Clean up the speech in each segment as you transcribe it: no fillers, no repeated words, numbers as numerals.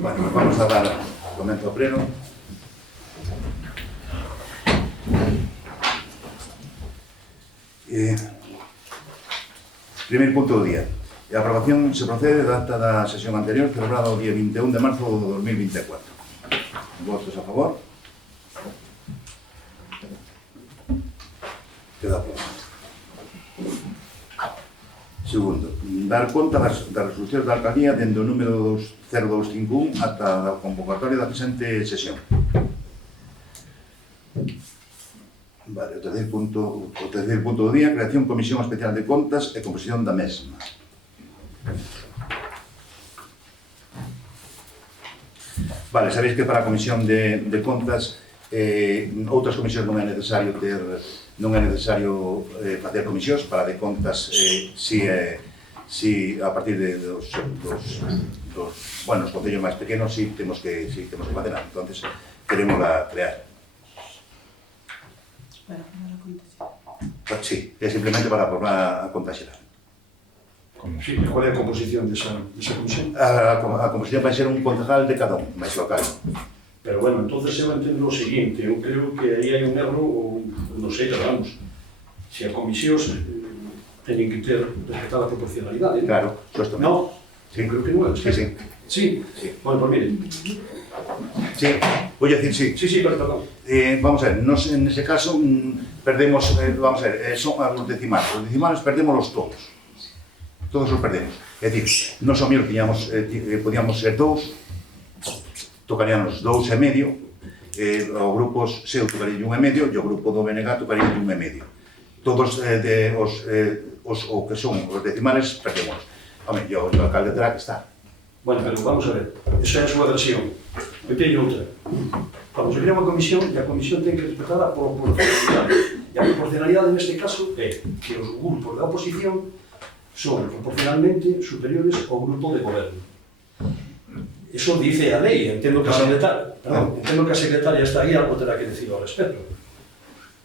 Bueno, vamos a dar comienzo ao pleno. Primeiro punto do día. A aprobación se procede da acta da sesión anterior celebrada o día 21 de marzo de 2024. Votos a favor? Queda aprobado. Segundo, dar conta das resolucións da alcaldía dende o número 0251 ata a convocatoria da presente sesión. Vale, o terceiro punto do día, creación de comisión especial de contas e composición da mesma. Vale, sabéis que para a comisión de contas outras comisións non é necesario facer comisións. Para de contas si a partir dos concellos máis pequenos si temos que facer, entonces queremos crear. Para aprobar a conta xeral. Sí, é simplemente para aprobar a conta xeral. Sí, qual é a composición desa comisión? A composición vai ser un concejal de cada un, máis local. Pero bueno, entonces eu entendo o seguinte, eu creo que aí hai un erro, ou non sei, pero vamos, se a comisión teñen que ter respetada a proporcionalidade. Claro, xusto. No, Sí. creo que non é. Sí. Sí. Bueno, pues mire. Sí, voy a decir sí. Sí, perdón. Vamos a ver, en ese caso perdemos, vamos a ver, son los decimales. Los decimales perdemos todos. Todos los perdemos. Es decir, no son míos, podíamos ser dos, tocaríamos 2,5, os grupos SEU tocarían 1,5 e o grupo do BNG tocarían 1,5. Todos o que son os decimales perdemos. Home, o alcalde terá que estar. Bueno, pero vamos a ver, esa é a súa versión. Eu teño outra. Cando se crea unha comisión, e a comisión ten que respetar a proporcionalidade. E a proporcionalidade neste caso é que os grupos da oposición son proporcionalmente superiores ao grupo de goberno. Eso dice a lei, entendo que a secretaria está aí, algo terá que decir ao respecto.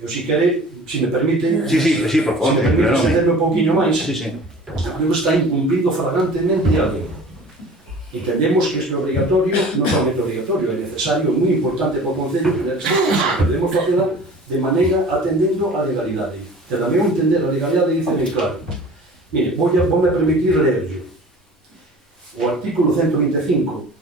Eu, si quere, si me permite, Sí, por favor. se me permite extenderme un pouquinho máis, Sí. creo que está incumplido flagrantemente a lei. Entendemos que isto é obligatorio, non somente obligatorio, é necesario, moi importante para o Concello, que podemos facela de maneira atendendo a legalidade. Pero a meu entender, a legalidade dice ben claro. Mire, voume permitir leerlle. O artículo 125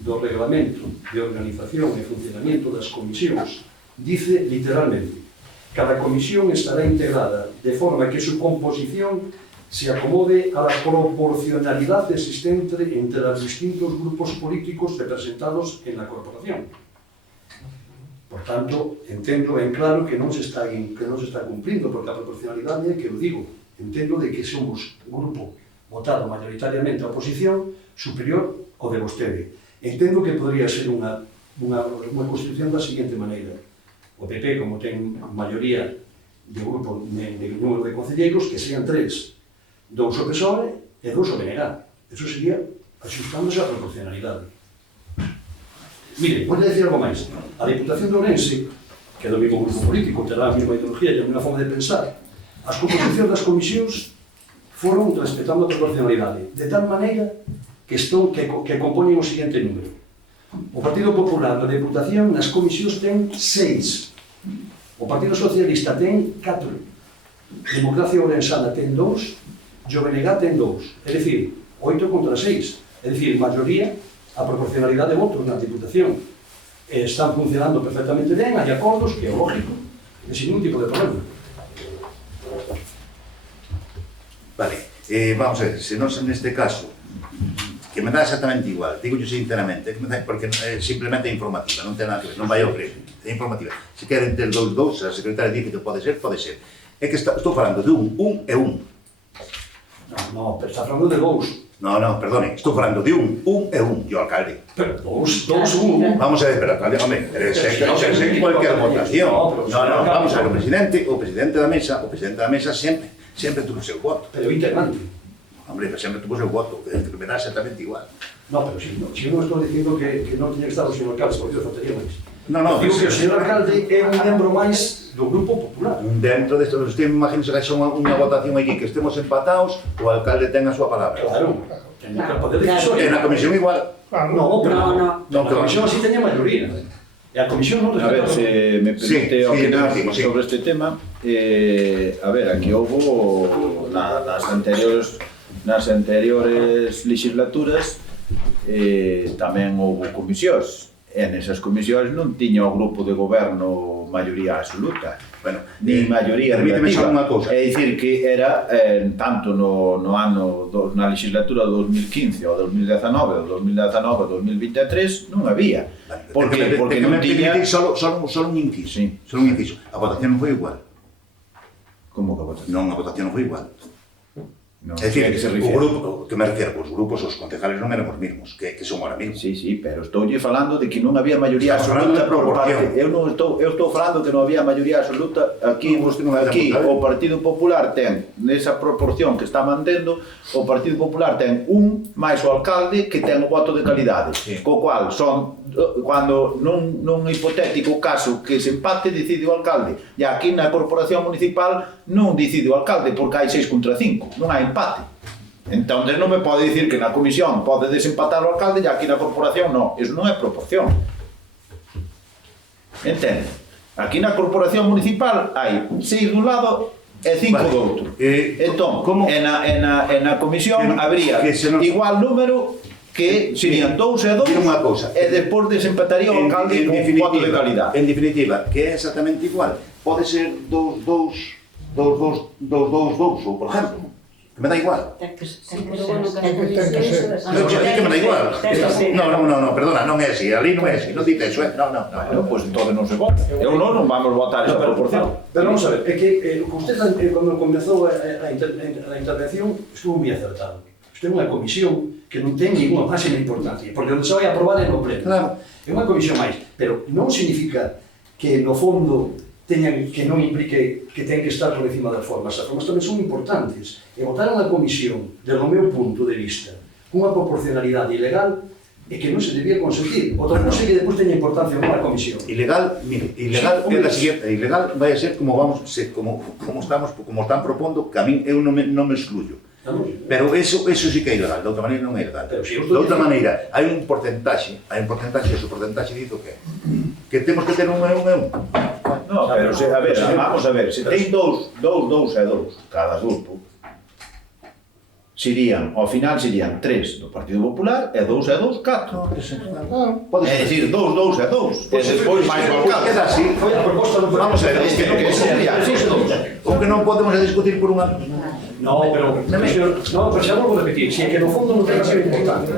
do Reglamento de Organización e Funcionamento das Comisións dice literalmente: cada comisión estará integrada de forma que su composición se acomode a la proporcionalidad existente entre los distintos grupos políticos representados en la corporación. Por tanto, entendo ben claro que non se está cumplindo, porque a proporcionalidade é que eu digo, entendo de que somos un grupo votado mayoritariamente a oposición superior ao de vostede. Entendo que podría ser unha constitución da seguinte maneira: o PP, como ten maioría de grupo de número de concelleiros, que sean 3. 2 o PSOE e 2 o BNG. Eso sería axustándose a proporcionalidade. Mire, vou decir algo máis. A Diputación de Ourense, que é do mesmo grupo político, terá a mesma ideología e a mesma forma de pensar, as composicións das comisións foron respetando a proporcionalidade, de tal maneira que compoñen o seguinte número. O Partido Popular da Diputación nas comisións ten 6. O Partido Socialista ten 4. Democracia Ourensana ten 2. E o BNG ten 2, é dicir, 8 contra 6, é dicir, maioría a proporcionalidade de votos na Diputación. Están funcionando perfectamente ben, hai acordos, que é lógico, e sin ningún tipo de problema. Vale, vamos a ver, se non neste caso, que me dá exactamente igual, digo yo sinceramente, porque simplemente é informativa, non ten nada que ver, non vai ao creo, é informativa. Se queren ter 2, a secretaria dice que pode ser, pode ser. É que estou falando de un e un. No, pero está falando de 2. No, perdone, estou falando de un e un, e o alcalde. Pero 2, 1. Vamos a ver, pero alcalde, home, sen cualquier votación. No, vamos a ver, o presidente da mesa sempre tuvo o seu voto. Pero integrante. Hombre, sempre tuvo o seu voto, que me dá exactamente igual. No, pero si non estou dicindo que non tiña que estar o señor alcalde, porque eu faltaría máis. No, digo que o señor alcalde é un membro máis do Grupo Popular. Dentro desto, imagínense que hai unha votación aquí, que estemos empatados, o alcalde ten a súa palabra. Claro, ten que poder decidir. E na comisión igual. No, pero No, a comisión así teña maioría. E a comisión non A ver, respeta. se me permite Sí, opinar sí, sí. sobre este tema, a ver, aquí houve nas anteriores legislaturas tamén houve comisións, e nesas comisións non tiña o grupo de goberno maioría absoluta, Bueno, ni maioría permíteme só unha relativa. cousa. É dicir que era tanto no ano na legislatura 2015 ou 2019 ou 2019 ou 2023 non había. Porque non tiña... Solo un inciso. Sí. Solo un inciso. A votación non foi igual. Como que votación? Non, a votación non foi igual. No, É dicir, a que se o refiere? grupo, que me refiero, os grupos, os concejales non eran os mismos, que son ahora mismo. Sí, sí, pero estoulle falando de que non había maioría Estamos falando absoluta de por proporción. parte. Eu estou falando que non había maioría absoluta aquí. No, vostede non vai Aquí votar. o Partido Popular ten, nesa proporción que está mantendo, o Partido Popular ten un máis o alcalde que ten o voto de calidade. Sí. Co cual, cando nun hipotético caso que se empate, decide o alcalde. E aquí na corporación municipal non decide o alcalde porque hai 6 contra 5, non hai empate. Entón, non me pode dicir que na comisión pode desempatar o alcalde e aquí na corporación non. Iso non é proporción. Entende? Aquí na corporación municipal hai 6 dun lado e 5 Vale. do outro. Entón, como- na comisión Que- habría que se nos- igual número que serían 2 e 2 Dime unha cousa. e despois desempataría o alcalde con un voto de calidade. En definitiva, que é exactamente igual. Pode ser 2-2, ou por exemplo. Que me dá igual. Sí, pero bueno, cada Non che di que me da igual. No, perdona, non é así. Ali non é así. Non dice eso, Non. Bueno, pois entón non se vota. Eu non vamos votar esa proporción. Pero vamos a ver, é que usted cando comezou a intervención estuvo moi acertado. Usted é unha comisión que non ten ninguna máxima importancia, porque onde se vai aprobar é no pleno. Claro. É unha comisión máis, pero non significa que no fondo teñan que non implique que ten que estar por encima das formas. As formas tamén son importantes. E votar unha comisión, desde o meu punto de vista, cunha proporcionalidade ilegal, é que non se debía consentir. Outra cousa é que depois teña importancia unha comisión. Ilegal, mire, ilegal Sí, é da hombre. siguiente, ilegal vai a ser como están propondo, que a min eu non me excluyo. Pero eso sí que é ilegal, de outra maneira non é ilegal. Pero si eu De estou outra dicindo- maneira, hai un porcentaxe, ese porcentaxe dice o que temos que ter un e un. No, pero se, a ver, vamos a ver, se ten dous e dous cada grupo, ao final serían 3 do Partido Popular e 2 e 2, 4. Pode É dicir, 2 e 2, e despois máis o Queda alcalde. así. Foi a proposta do Vamos a ver, É que sería O que non podemos é discutir por unha... No, pero xa volvo a repetir, si é que no fondo non ten que ser importante,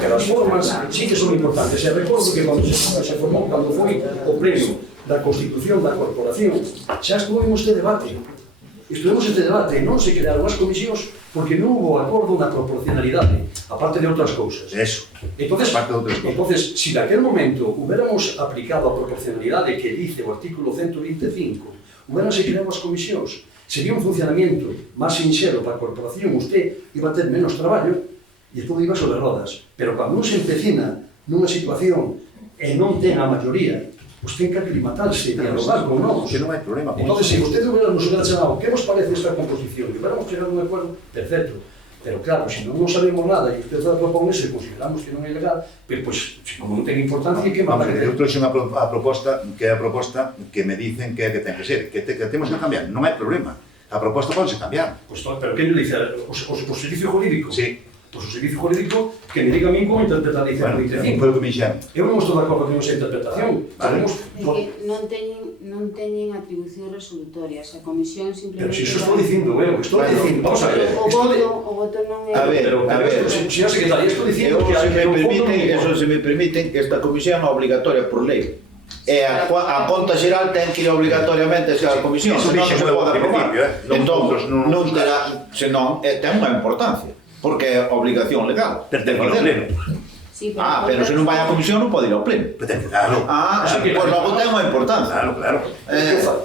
pero as formas sí que son importantes. E recordo que cando se formou, cando foi o pleno da Constitución da Corporación, xa estuvemos este debate. E non se crearon as comisións porque non hubo acordo na proporcionalidade, aparte de outras cousas. Eso. Entonces, Parte de outras cousas. entonces, si daquel momento hubiéramos aplicado a proporcionalidade que dice o artículo 125, hubiéramos creado as comisións, sería un funcionamiento máis sinxelo para a corporación, usted iba a ter menos traballo e todo iba sobre rodas. Pero cando non se empecina nunha situación e non ten a maioría, pues ten que aclimatarse, dialogar con nós. Que non hai problema con Entonces, eso. si usted nos hubiera chamado, ¿qué vos parece esta composición? Y hubiéramos llegado a un acuerdo, perfecto. Pero claro, si non sabemos nada e usted la propone, se consideramos que non é legal, pues como non ten importancia, que Vamos, manda que eu trouxe unha proposta que é a proposta que me dicen que é que ten que ser, que temos que cambiar. Non hai problema. A proposta pode cambiar. Pues, pero que le dice? O servicio jurídico? Sí. Pues o servicio jurídico que me diga a mí como interpretar a Bueno, licencia 135. foi o que me dixeron. Eu non estou de acordo con esa interpretación. Vale. que non teñen atribucións resolutorias. A comisión simplemente... Pero si eso estou dicindo, que estou Bueno, dicindo, vamos a ver. O voto non é... A ver, Pero, señor secretario, estou dicindo que hai que no fondo... Se me permiten, esta comisión é obligatoria por lei. E a conta xeral ten que ir obrigatoriamente a comisión, Eso senón non dixen se eu pode ao aprobar. principio, Entón, Nosotros non terá, senón, ten unha importancia, porque é obligación legal. Pero ten que ir ao pleno. Sí, Pero se non vai á comisión non pode ir ao pleno. Pero ten que darlo. Pois logo ten unha importancia. Claro.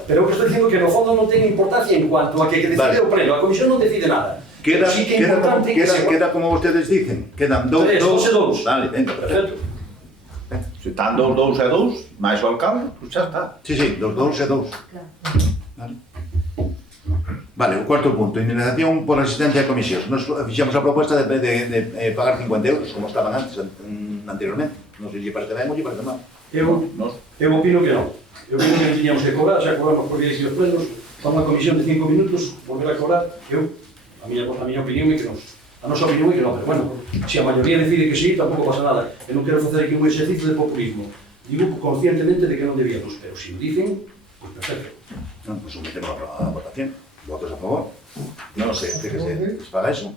Pero o que estou dicindo que no fondo non ten importancia en cuanto a que decide Vale. o pleno. A comisión non decide nada. Queda, Pero sí que é importante que se... queda como vostedes dicen. Quedan dos. Dos e dous. Vale, venga, perfecto. Perfecto. Se están 2 e 2, máis o alcalde, pois xa está. Sí, dos e dos. Vale. Vale, o cuarto punto, indemnización por asistencia a comisións. Nos fixemos a proposta de pagar 50 euros, como estaban antes, anteriormente. Non sei se parece ben ou lle parece mal. Eu opino que non. Eu opino que tiñamos que cobrar, xa cobramos por días e os plenos, para unha comisión de 5 minutos, volver a cobrar, a miña opinión é que non. A nosa opinión é que non, pero bueno, se a maioría decide que sí, tampouco pasa nada. Eu non quero facer aquí un exercicio de populismo. Digo conscientemente de que non debíamos, pero se o dicen, pues perfecto. Non, pues sometemos a votación. Votos a favor. Non sei, de que se paga eso.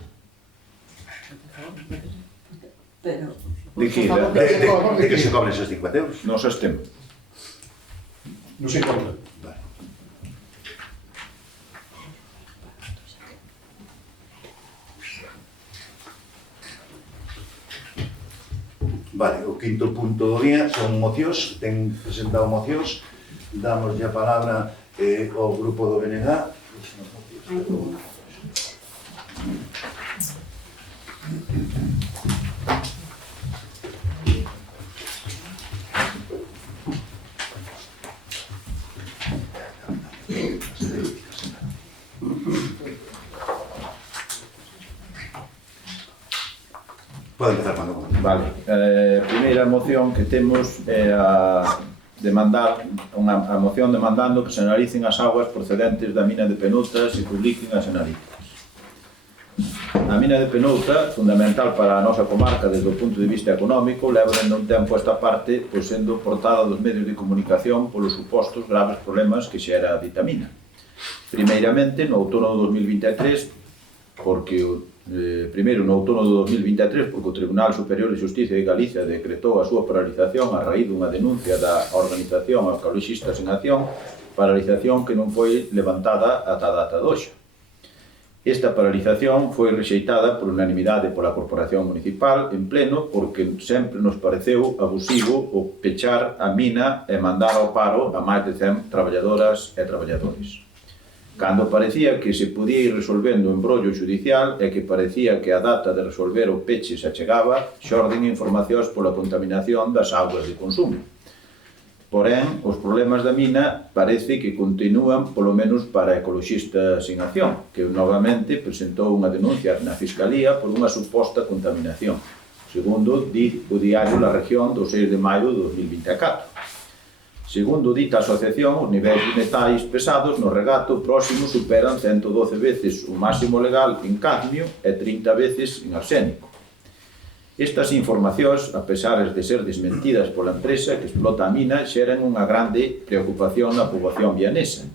Pero... De que? De que se cobren esos 50 euros. Nos abstemos. Non se encontra. Vale. Vale, o quinto punto do día son mocións, ten presentado mocións, damos a palabra ao grupo do BNG. Pode empezar cando conte. Vale, a primeira moción que temos é a moción demandando que se analicen as augas procedentes da mina de Penouta e se publiquen as analíticas. A mina de Penouta, fundamental para a nosa comarca desde o punto de vista económico, leva dende un tempo esta parte pois sendo portada dos medios de comunicación polos supostos graves problemas que xera a dita mina. Primeiramente, no outono do 2023, porque primeiro no outono do 2023 porque o Tribunal Superior de Xustiza de Galicia decretou a súa paralización a raíz dunha denuncia da organización Ecoloxistas en Acción, paralización que non foi levantada ata a data de hoxe. Esta paralización foi rexeitada por unanimidade pola Corporación Municipal en pleno porque sempre nos pareceu abusivo o pechar a mina e mandar ao paro a máis de 100 traballadoras e traballadores. Cando parecía que se podía ir resolvendo o embrollo xudicial e que parecía que a data de resolver o peche se achegaba, xorden informacións pola contaminación das augas de consumo. Porén, os problemas da mina parece que continúan, polo menos para Ecoloxistas en Acción, que novamente presentou unha denuncia na Fiscalía por unha suposta contaminación, segundo di o diario La Región do 6 de maio de 2024. Segundo dita asociación, os niveis de metais pesados no regato próximo superan 112 veces o máximo legal en cadmio e 30 veces en arsénico. Estas informacións, a pesar de ser desmentidas pola empresa que explota a mina, xeran unha grande preocupación na poboación vianesa.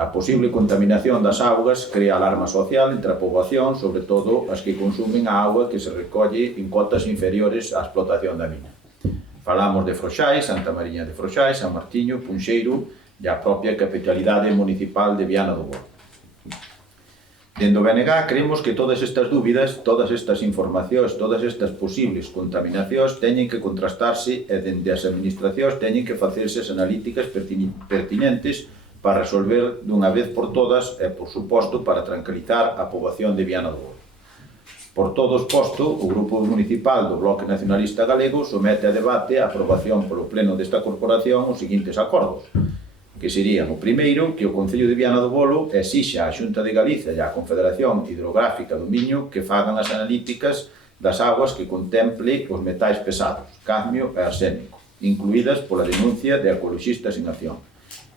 A posible contaminación das augas crea alarma social entre a poboación, sobre todo as que consumen a auga que se recolle en cotas inferiores á explotación da mina. Falamos de Froxais, Santa Mariña de Froxais, San Martiño, Punxeiro e a propia capitalidade municipal de Viana do Bolo. Dende o BNG creemos que todas estas dúbidas, todas estas informacións, todas estas posibles contaminacións teñen que contrastarse e dende as administracións teñen que facerse as analíticas pertinentes para resolver dunha vez por todas e, por suposto, para tranquilizar a poboación de Viana do Bolo. Por todo exposto, o Grupo Municipal do Bloque Nacionalista Galego somete a debate a aprobación polo Pleno desta Corporación os seguintes acordos, que serían o primeiro, que o Concello de Viana do Bolo exixa á Xunta de Galicia e á Confederación Hidrográfica do Miño que fagan as analíticas das augas que contemple os metais pesados, cadmio e arsénico, incluídas pola denuncia de Ecoloxistas en Acción,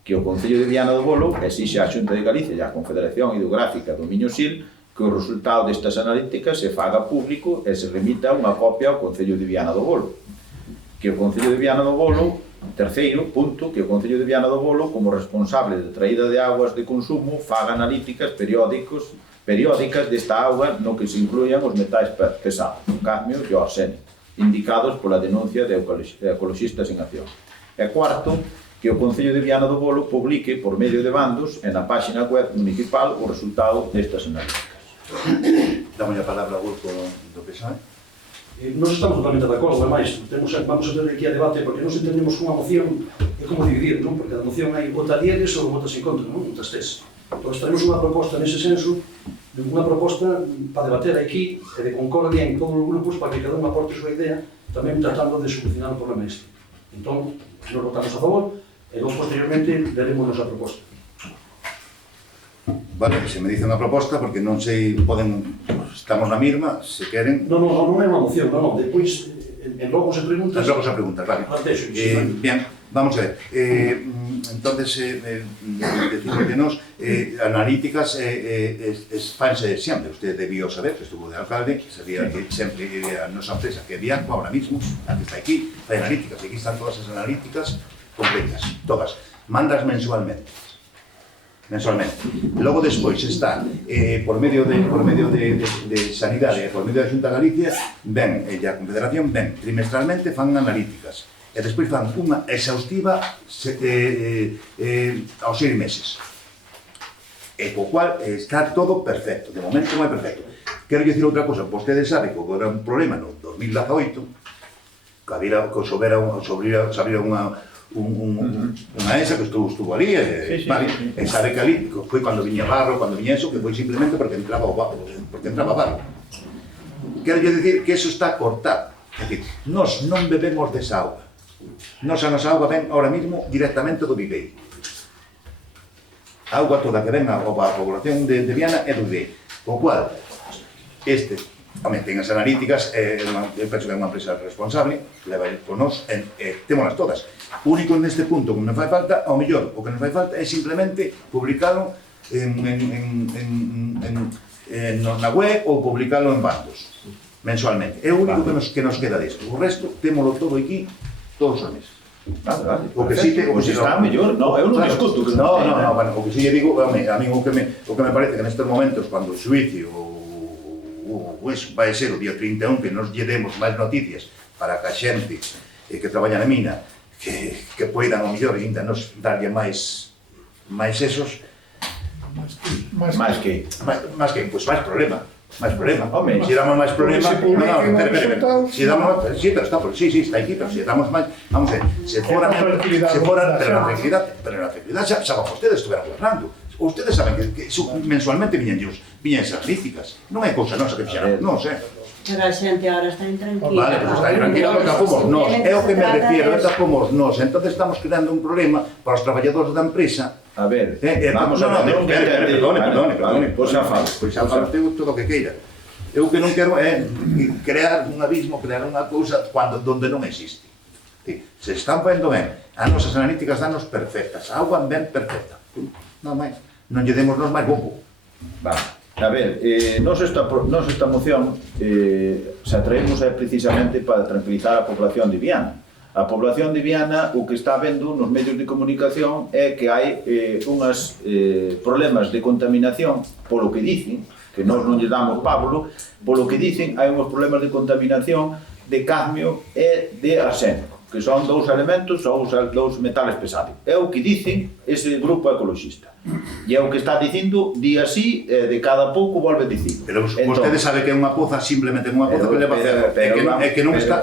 que o Concello de Viana do Bolo exixa á Xunta de Galicia e á Confederación Hidrográfica do Miño-Sil que o resultado destas analíticas se faga público e se remita unha copia ao Concello de Viana do Bolo. Que o Concello de Viana do Bolo, terceiro punto, que o Concello de Viana do Bolo, como responsable de traída de augas de consumo, faga analíticas periódicas desta auga no que se incluían os metais pesados, o cadmio e o arsénico, indicados pola denuncia de Ecoloxistas en Acción. E cuarto, que o Concello de Viana do Bolo publique por medio de bandos e na páxina web municipal o resultado destas analíticas. Damos a palabra ao grupo do PSOE. Nos estamos totalmente de acordo, ademais, vamos a ter aquí a debate, porque nos entendemos unha moción, é como dividir, non? Porque a moción hai vota diegues ou votas en contra, non? Votas tes. Entón, tenemos unha proposta nese senso, unha proposta para debater aquí, e de concordia en todos os grupos, para que cada un aporte a súa idea, tamén tratando de solucionar o problema este. Entón, nos votamos a favor, e logo, posteriormente, veremos a nosa proposta. Vale, se me dice unha proposta, porque non sei, estamos na mesma, se queren... Non é unha moción, non. Depois, en logo se preguntas... Logo se preguntas, vale. Bien, vamos a ver. Entonces, decimos que nos, analíticas fanse sempre. Usted debió saber, que estuvo de alcalde, sabía que sempre a nosa empresa, que é Bianco, ahora mismo, a que está aquí, fai analíticas, e aquí están todas as analíticas completas, todas. Mandas mensualmente. Logo despois está, por medio de Sanidade e por medio da Xunta de Galicia, ven, e a Confederación, ven, trimestralmente fan analíticas. E despois fan unha exhaustiva aos 6 meses. E co cual está todo perfecto, de momento non é perfecto. Quero dicir outra cosa, vostede sabe que era un problema no 2018, que sobrira unha esa que estuvo ali, vale, e sabe que ali foi cando viña barro, cando viña eso, que foi simplemente porque entraba barro. Quero dicir que eso está cortado. É dicir, nós non bebemos desa auga. A nosa auga ven ahora mismo directamente do Viveiro. A auga toda que ven a población de Viana é do Viveiro. Co cual, ten as analíticas, eu penso que é unha empresa responsable, leva con nós, témolas todas. O único neste punto que non fai falta, ao mellor, o que non fai falta é simplemente publicalo na web ou publicalo en bandos, mensualmente. É o único que nos queda disto. O resto, témolo todo aquí, todos os meses. Vale, o que sí está mellor, eu non discuto que non, bueno, o que sí lle digo, a mí o que me parece que nestes momentos, cando o xuicio vai ser o día 31, que nos lle demos máis noticias para que a xente que traballa na mina que poidan ao mellor ainda nos darlle máis esos máis que problema. Home, si damos máis problema, si damos, sí, pero está aquí, pero si damos máis, vamos a ver, se fora, pero na tranquilidad xa vostedes estuveran gobernando. Ustedes saben que mensualmente viñan esas analíticas, non é cousa nosa que fixeran, non sei. Pero a xente agora está intranquila. Vale, pues está intranquila porque fomos nós, é o que me refiero, fomos nós, entonces estamos creando un problema para os traballadores da empresa. A ver, vamos a ver, perdone, pois xa falo. Pois xa falo, todo o que queira. Eu o que non quero é crear un abismo, crear unha cousa onde non existe. Se están vendo ben, as nosas analíticas danos perfectas, a auga ben perfecta. Non máis, non lle demos nos máis bombo. Vale. A ver, nos esta moción se atraemos precisamente para tranquilizar a población de Viana. A población de Viana o que está vendo nos medios de comunicación é que hai unhas problemas de contaminación, polo que dicen, que nós non lle damos pábulo, polo que dicen hai unhos problemas de contaminación de cadmio e de arsénico, que son dous elementos ou dous metales pesados. É o que dicen ese grupo ecologista. E é o que está dicindo día así, de cada pouco volve a dicir. Pero vostede sabe que é unha poza, simplemente unha poza que leva a cerro, é que non está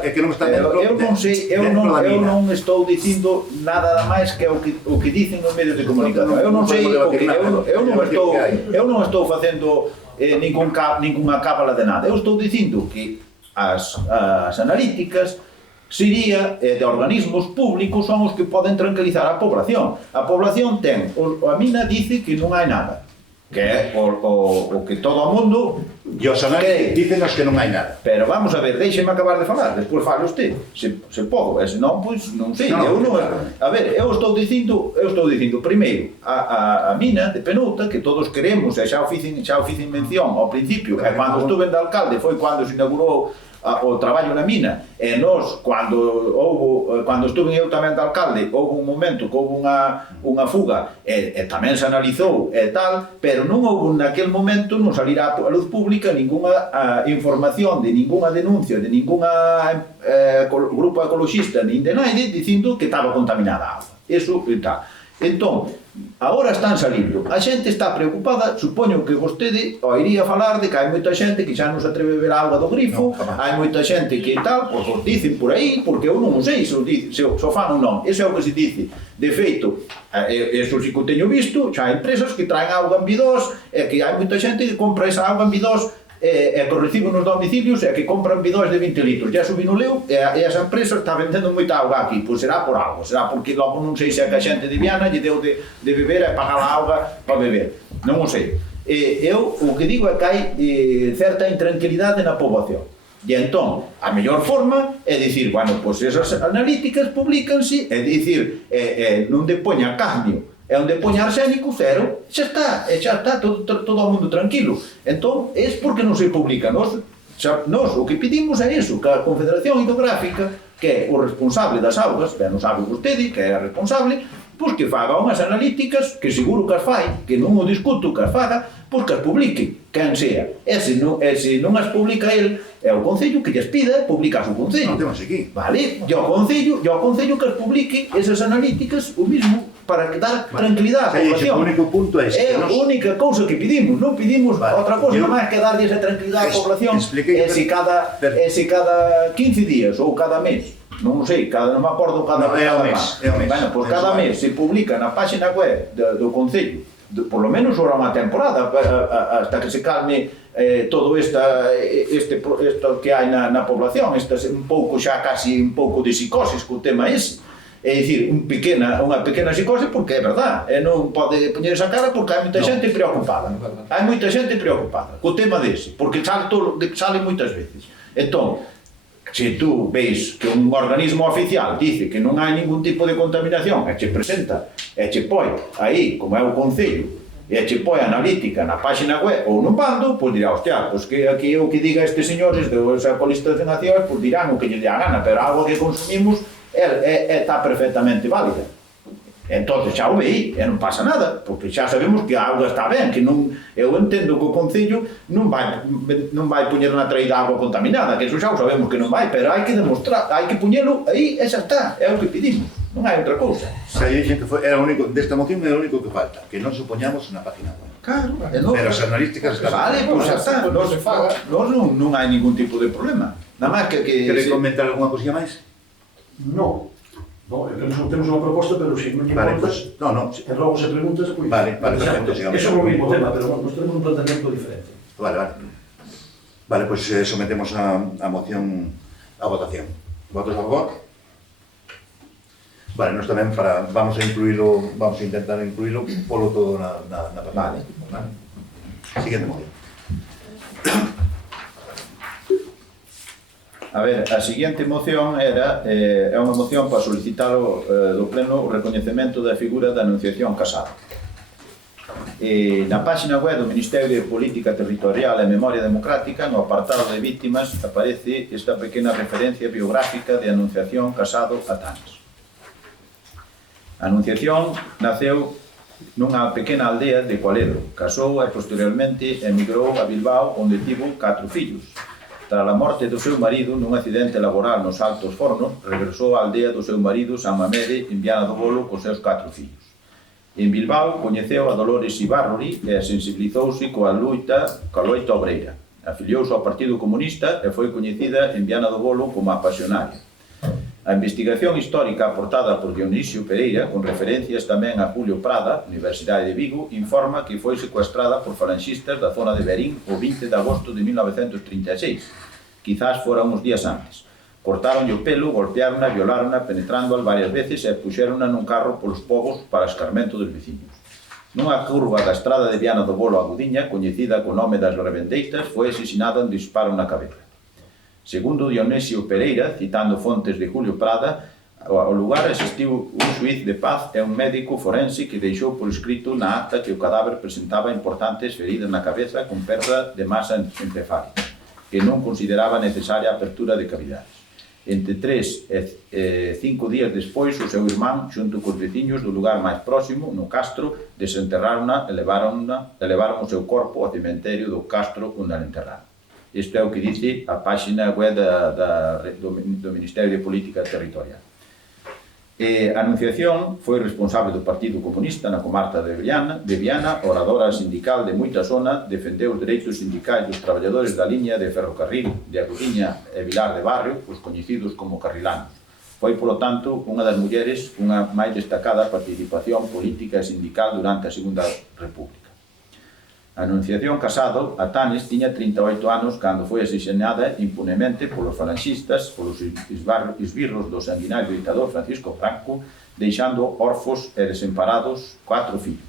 dentro. Eu non sei, eu non estou dicindo nada máis que o que dicen nos medios de comunicación. Eu non sei, eu non estou facendo ningunha cábala de nada. Eu estou dicindo que as analíticas sería de organismos públicos son os que poden tranquilizar a población. A población ten, a mina dice que non hai nada, que é o que todo o mundo e os análisis dícenos que non hai nada. Pero vamos a ver, deixeme acabar de falar, despois fale usted, se podo, e senón, pois, non sei, a ver, eu estou dicindo primeiro, a mina de Penouta, que todos queremos, e xa o ficen mención ao principio, e cando estuve de alcalde foi cando se inaugurou o traballo na mina, e nós, cando estuve eu tamén de alcalde, houve un momento que houve unha fuga, e tamén se analizou e tal, pero non houve naquel momento, non salirá a luz pública ningunha información, de ningunha denuncia, de ningunha grupo ecologista, nin de naide, dicindo que estaba contaminada a auga. Eso está. Entón, agora están salindo. A xente está preocupada, supoño que vostede iría falar de que hai moita xente que xa non se atreve a beber a auga do grifo, hai moita xente que tal, pois os dicen por aí, porque eu non sei se o fan ou non. Eso é o que se dice. De feito, eso sí que o teño visto, xa hai empresas que traen auga en bidós, e que hai moita xente que compra esa auga en bidós e que recibo nos domicilios e que compran bidóis de 20 litros. Já subi no leo e esa empresa está vendendo moita auga aquí. Pois será por algo, será porque logo non sei se a xente de Viana lle deu de beber e pagar a auga para beber. Non o sei. Eu o que digo é que hai certa intranquilidade na poboación. E entón, a mellor forma é dicir, bueno, pois esas analíticas publicanse, é dicir, non de poña cadmio, é onde poña arsénico, cero, xa está, todo o mundo tranquilo. Entón, é porque non se publica. Nos o que pedimos é iso, que a Confederación Hidrográfica, que é o responsable das augas, ben non sabe vostede que é a responsable, pois que faga unhas analíticas, que seguro que as fai, que non o discuto que as faga, pois que as publique, quen sea. E se non as publica el, é o Concello que lles pida publicar o Concello. Non temos aquí. Vale? E o Concello que as publique esas analíticas o mismo, para que dar tranquilidade á población. O único punto é É a única cousa que pedimos, non pedimos outra cousa, non máis que darlle esa tranquilidade á población. E se cada 15 días ou cada mes, non sei, non me acordo cada mes. Bueno, pois cada mes se publica na página web do Concello, por lo menos ora unha temporada, hasta que se calme todo isto que hai na población, un pouco xa casi un pouco de psicosis co tema ese. É dicir, unha pequena psicose porque é verdad, non pode poñer esa cara porque hai moita xente preocupada. Hai moita xente preocupada co tema dese, porque sale moitas veces. Entón, se tú veis que un organismo oficial dice que non hai ningún tipo de contaminación e che presenta, e che poi aí, como é o Concello, e che poi analítica na página web ou nun bando, pois dirá, hostia, pois que aquí o que diga estes señores de esa colista de nacións, pois dirán o que lle dé a gana, pero a agua que consumimos está perfectamente válida. Entón xa o veí, e non pasa nada, porque xa sabemos que a auga está ben, que non, eu entendo que o Concello non vai poñer na traída agua contaminada, que eso xa o sabemos que non vai, pero hai que demostrar, hai que poñelo aí e xa está, é o que pedimos, non hai outra cousa. Xa dixen que era o único, desta moción é o único que falta, que non supoñamos na página web. Claro, pero as analíticas están. Vale, pois xa está, non hai ningún tipo de problema. Nada máis que... Quere comentar algunha cosilla máis? No, temos unha proposta, pero se non lle importas, e logo se preguntas, pois... Vale, perfecto, sigamos. Eso é o mismo tema, pero nos tenemos un planteamiento diferente. Vale, pois sometemos a moción a votación. Votos a favor? Vale, nós tamén vamos a intentar incluílo polo todo na página. Vale. Siguiente moción. A ver, a seguinte moción é unha moción para solicitar do Pleno o recoñecemento da figura da Anunciación Casado. Na página web do Ministerio de Política Territorial e Memoria Democrática, no apartado de víctimas, aparece esta pequena referencia biográfica de Anunciación Casado Atanes. A Anunciación naceu nunha pequena aldea de Coaledo, casou e posteriormente emigrou a Bilbao, onde tivo 4 fillos. Tras a morte do seu marido nun accidente laboral nos Altos Fornos, regresou á aldea do seu marido San Mamede en Viana do Bolo cos seus 4 fillos. En Bilbao coñeceu a Dolores Ibarruri e sensibilizouse coa loita obreira. Afiliouse ao Partido Comunista e foi coñecida en Viana do Bolo como apasionaria. A investigación histórica aportada por Dionisio Pereira, con referencias tamén a Julio Prada, Universidade de Vigo, informa que foi secuestrada por falanxistas da zona de Berín o 20 de agosto de 1936, quizás fora uns días antes. Cortaronlle o pelo, golpeárona, violárona, penetrándoa varias veces e puxérona nun carro polos povos para escarmento dos veciños. Nunha curva da estrada de Viana do Bolo a Gudiña, coñecida co nome das Rebendeitas, foi asesinada en disparo na cabeza. Segundo Dionisio Pereira, citando fontes de Julio Prada, ao lugar asistiu un xuiz de paz e un médico forense que deixou por escrito na acta que o cadáver presentaba importantes feridas na cabeza con perda de masa encefálica, que non consideraba necesaria a apertura de cavidades. Entre 3 e 5 días despois, o seu irmán, xunto cos veciños do lugar máis próximo, no Castro, desenterrárona e levaron o seu corpo ao cementerio do Castro onde a enterraron. Isto é o que dice a página web do Ministerio de Política Territorial. A Anunciación foi responsable do Partido Comunista na comarca de Viana, oradora sindical de moita zona, defendeu os dereitos sindicais dos traballadores da liña de ferrocarril de Agudiña e Vilar de Barrio, os coñecidos como carrilanos. Foi, polo tanto, unha das mulleres unha máis destacada participación política e sindical durante a Segunda República. A Anunciación Casado, Atanes, tiña 38 anos cando foi asesinada impunemente polos falanxistas, polos esbirros do sanguinario ditador Francisco Franco, deixando órfos e desamparados 4 fillos.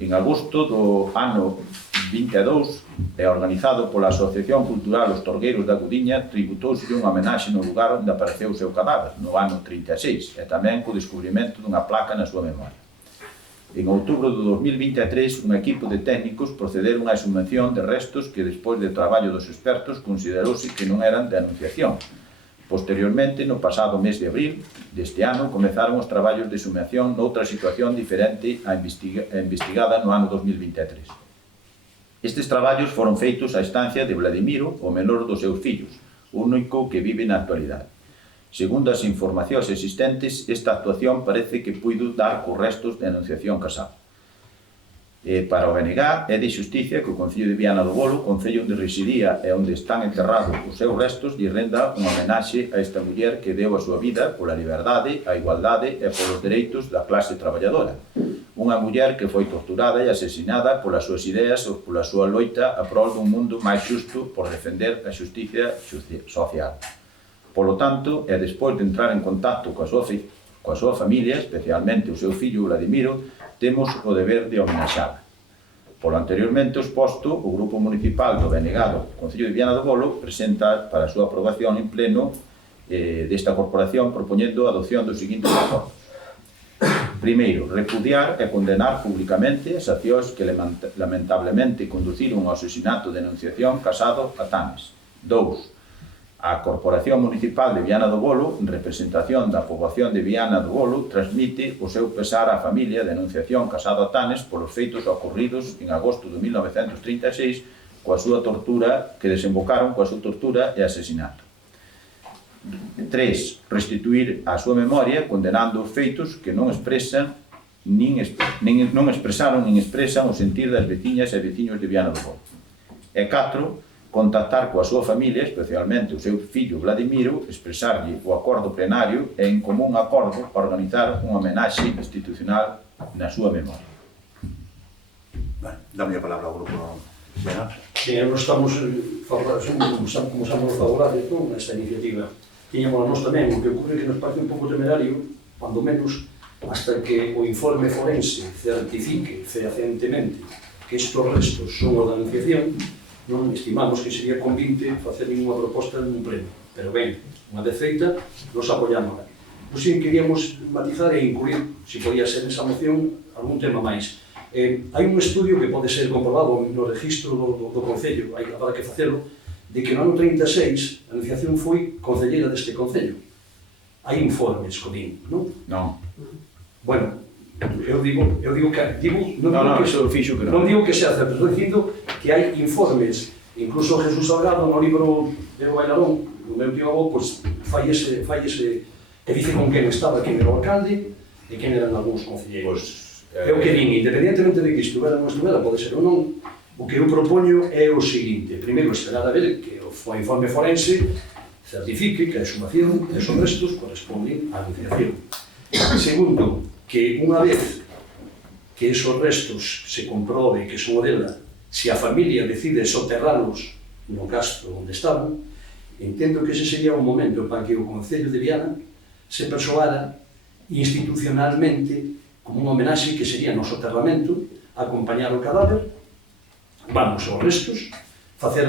En agosto do ano 22 é organizado pola Asociación Cultural Os Torgueiros da Gudiña, tributouse unha homenaxe no lugar onde apareceu o seu cadáver, no ano 36, e tamén co descubrimento dunha placa na súa memoria. En outubro do 2023, un equipo de técnicos procederon á exhumación de restos que, despois de traballo dos expertos, considerouse que non eran de Anunciación. Posteriormente, no pasado mes de abril deste ano, comezaron os traballos de exhumación noutra situación diferente á investigada no ano 2023. Estes traballos foron feitos á estancia de Vladimiro, o menor dos seus fillos, o único que vive na actualidade. Segundo as informacións existentes, esta actuación parece que puido dar cos restos de Anunciación Casado. Para o BNG é de xusticia que o Concello de Viana do Bolo, concello onde residía e onde están enterrados os seus restos, lle renda unha homenaxe a esta muller que deu a súa vida pola liberdade, a igualdade e polos dereitos da clase traballadora. Unha muller que foi torturada e asesinada polas súas ideas ou pola súa loita a prol dun mundo máis xusto por defender a xusticia social. Polo tanto, e despois de entrar en contacto coa súa familia, especialmente o seu fillo Vladimiro, temos o deber de homenaxala. Polo anteriormente exposto, o Grupo Municipal do BNG do Concello de Viana do Bolo presenta para a súa aprobación en pleno desta corporación propoñendo a adopción dos seguintes acordos. Primeiro, repudiar e condenar públicamente as accións que lamentablemente conduciron ao asesinato de Anunciación Casado a Tames. 2. A Corporación Municipal de Viana do Bolo, en representación da poboación de Viana do Bolo, transmite o seu pesar á familia de Anunciación Casado a Tanes polos feitos ocorridos en agosto de 1936 coa súa tortura, que desembocaron coa súa tortura e asesinato. 3. Restituir a súa memoria condenando os feitos que non expresan nin expresaron nin expresan o sentir das veciñas e veciños de Viana do Bolo. E 4. Contactar coa súa familia, especialmente o seu fillo Vladimiro, expresarlle o acordo plenario e en común acordo para organizar unha homenaxe institucional na súa memoria. Bueno, dame a palabra ao grupo. Sí, nós estamos favorables nesta iniciativa. Tiñamos nós tamén, o que ocurre que nos parece un pouco temerario, cando menos, hasta que o informe forense certifique fehacientemente que estes restos son o da Anunciación, non estimamos que sería convinte facer ninguna proposta nun pleno. Pero ben, unha vez feita, nos apoyamos. Pois si queríamos matizar e incluir, se podía ser esa moción, algún tema máis. Hai un estudio que pode ser comprobado no registro do Concello, hai para que facelo, de que no ano 36 a Anunciación foi concelleira deste Concello. Hai informes, Codín, non? Non. Bueno, eu digo que non digo que sea certo, estou dicindo que hai informes, incluso Jesús Salgado no libro de Bailarón, o meu tío avó, pois fai ese que dice con quen estaba, quen era o alcalde e quen eran algúns concelleiros. Eu que din, independientemente de que estuvera ou non estuvera, pode ser ou non, o que eu propoño é o seguinte: primeiro, esperar a ver que o informe forense certifique que a exhumación e os restos corresponden á Anunciación. Segundo, que unha vez que esos restos se comprobe que son o dela, se a familia decide soterralos no castro onde estaban, entendo que ese sería un momento para que o Concello de Viana se persoara institucionalmente como unha homenaxe que sería no soterramento, acompañar o cadáver, vamos aos restos, facer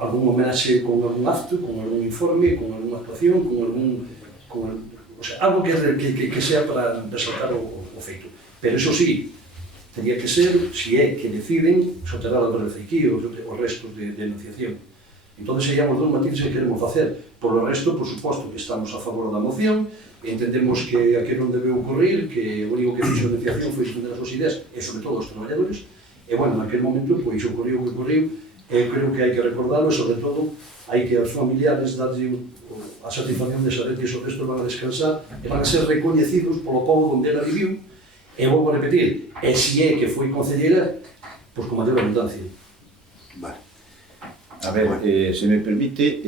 algún homenaxe con algún acto, con algún informe, con algunha actuación, o sea, algo que sea para resaltar o feito. Pero eso sí, teria que ser, si é que deciden, soterrar a Torre Ceiquí os restos de Anunciación. Entón, seríamos dos matices que queremos facer. Por o resto, por suposto, que estamos a favor da moción, entendemos que aquilo non debe ocurrir, que o único que fixo a Anunciación foi defender as súas ideas, e sobre todo os traballadores, e, bueno, naquele momento, pois, ocurriu o que ocurriu, e creo que hai que recordarlo, e, sobre todo, hai que aos familiares darlle a satisfacción de saber que esos restos van a descansar e van a ser recoñecidos polo povo onde ela viviu, e vou a repetir, e se é que foi concelleira, pois con maior abundancia. Vale. A ver, se me permite,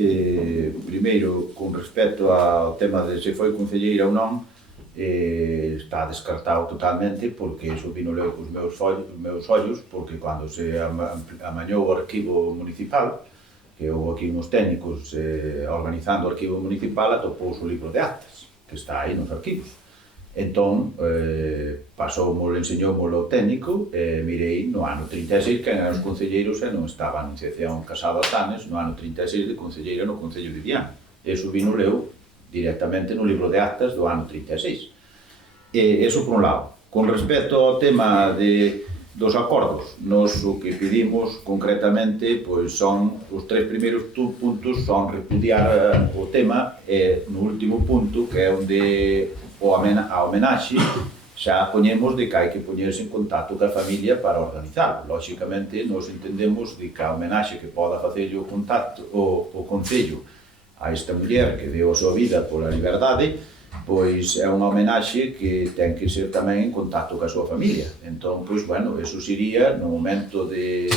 primeiro, con respecto ao tema de se foi concelleira ou non, está descartado totalmente, porque eso vino leo cos meus ollos, porque cando se amañou o arquivo municipal, que houve aquí uns técnicos organizando o arquivo municipal, atopouse o libro de actas, que está aí nos arquivos. Entón, enseñómolo o técnico, e mirei no ano 36 que eran os concelleiros e non estaba a Anunciación Casado Atanes no ano 36 de concelleira no Concello de Diana. Eso vino leo directamente no libro de actas do ano 36. Eso por un lado. Con respecto ao tema dos acordos, nos o que pedimos concretamente son os 3 primeiros puntos son repudiar o tema e no último punto que é onde a homenaxe xa poñemos de que hai que poñerse en contacto coa familia para organizarlo. Lóxicamente, nos entendemos de que a homenaxe que poda facer o Concello a esta muller que deu a súa vida pola liberdade, pois é unha homenaxe que ten que ser tamén en contacto coa súa familia. Entón, pois, bueno, eso sería, no momento de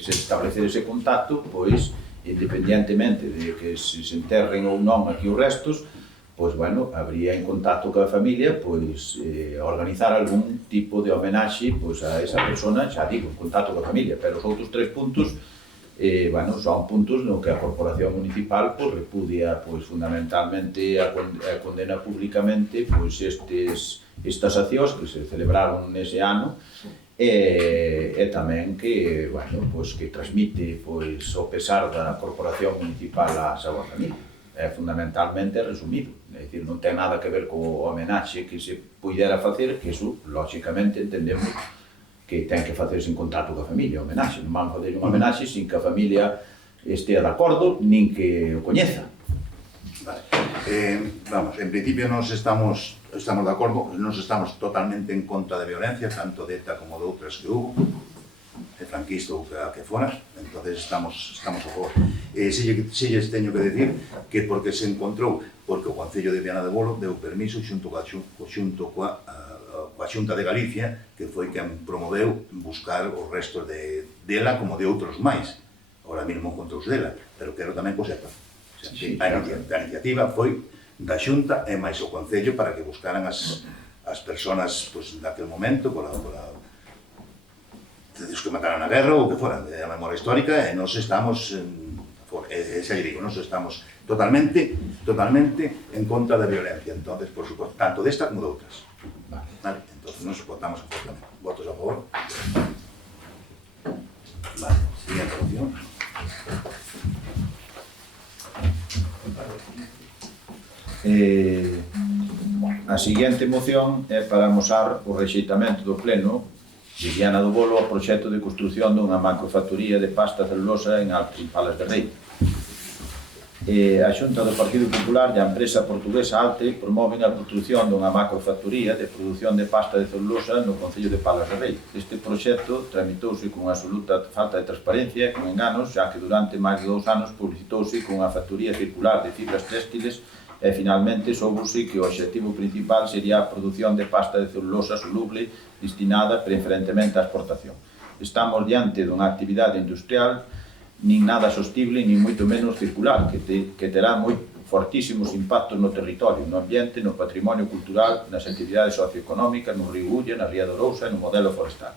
se establecer ese contacto, pois, independientemente de que se enterren ou non aquí os restos, pois, bueno, habría en contacto coa familia, pois, organizar algún tipo de homenaxe, pois, a esa persona, xa digo, en contacto coa familia, pero os outros 3 puntos, bueno, son puntos no que a Corporación Municipal, pois, repudia, pois, fundamentalmente, a condena públicamente, pois, estas accións que se celebraron nese ano, e tamén que, bueno, pois, que transmite, pois, o pesar da Corporación Municipal á súa familia. Fundamentalmente resumido, é dicir, non ten nada que ver co homenaxe que se puidera facer, que iso, lóxicamente, entendemos que ten que facerse en contacto coa familia, o homenaxe. Non van facer unha homenaxe sin que a familia estea de acordo, nin que o coñeza. Vale. Vamos, en principio nos estamos de acordo, nos estamos totalmente en contra de violencia, tanto de ETA como de outras que hubo, de franquista ou que fora, entonces estamos a favor. Si lles teño que decir que porque se encontrou, porque o Concello de Viana de Bolo deu permiso xunto coa Xunta de Galicia, que foi quen promoveu buscar os restos dela como de outros máis, ahora mesmo contra os dela, pero quero tamén que o sepan. A iniciativa foi da Xunta e máis o Concello para que buscaran as persoas daquele momento, dos que mataron na guerra ou que fora, a memoria histórica, e nos estamos, xa digo, nos estamos totalmente en contra da violencia, entonces, por suposto, tanto desta como de outras. Vale, entonces nos votamos a favor tamén. Votos a favor. Vale, siguiente moción. A seguinte moción é para amosar o rexeitamento do Pleno de Viana do Bolo ao proxecto de construción dunha macrofactoría de pasta celulosa en Palas de Rei. A Xunta do Partido Popular e a empresa portuguesa Alte promoven a construción dunha macrofactoría de produción de pasta de celulosa no Concello de Palas de Rei. Este proxecto tramitouse con absoluta falta de transparencia e con enganos, xa que durante máis de 2 anos publicitouse con unha factoría circular de fibras téxtiles e finalmente soubouse que o obxectivo principal sería a produción de pasta de celulosa soluble destinada preferentemente á exportación. Estamos diante dunha actividade industrial nin nada sostible, nin moito menos circular, que terá fortísimos impactos no territorio, no ambiente, no patrimonio cultural, nas actividades socioeconómicas, no río Ulla, na ría de Ourousa e no modelo forestal.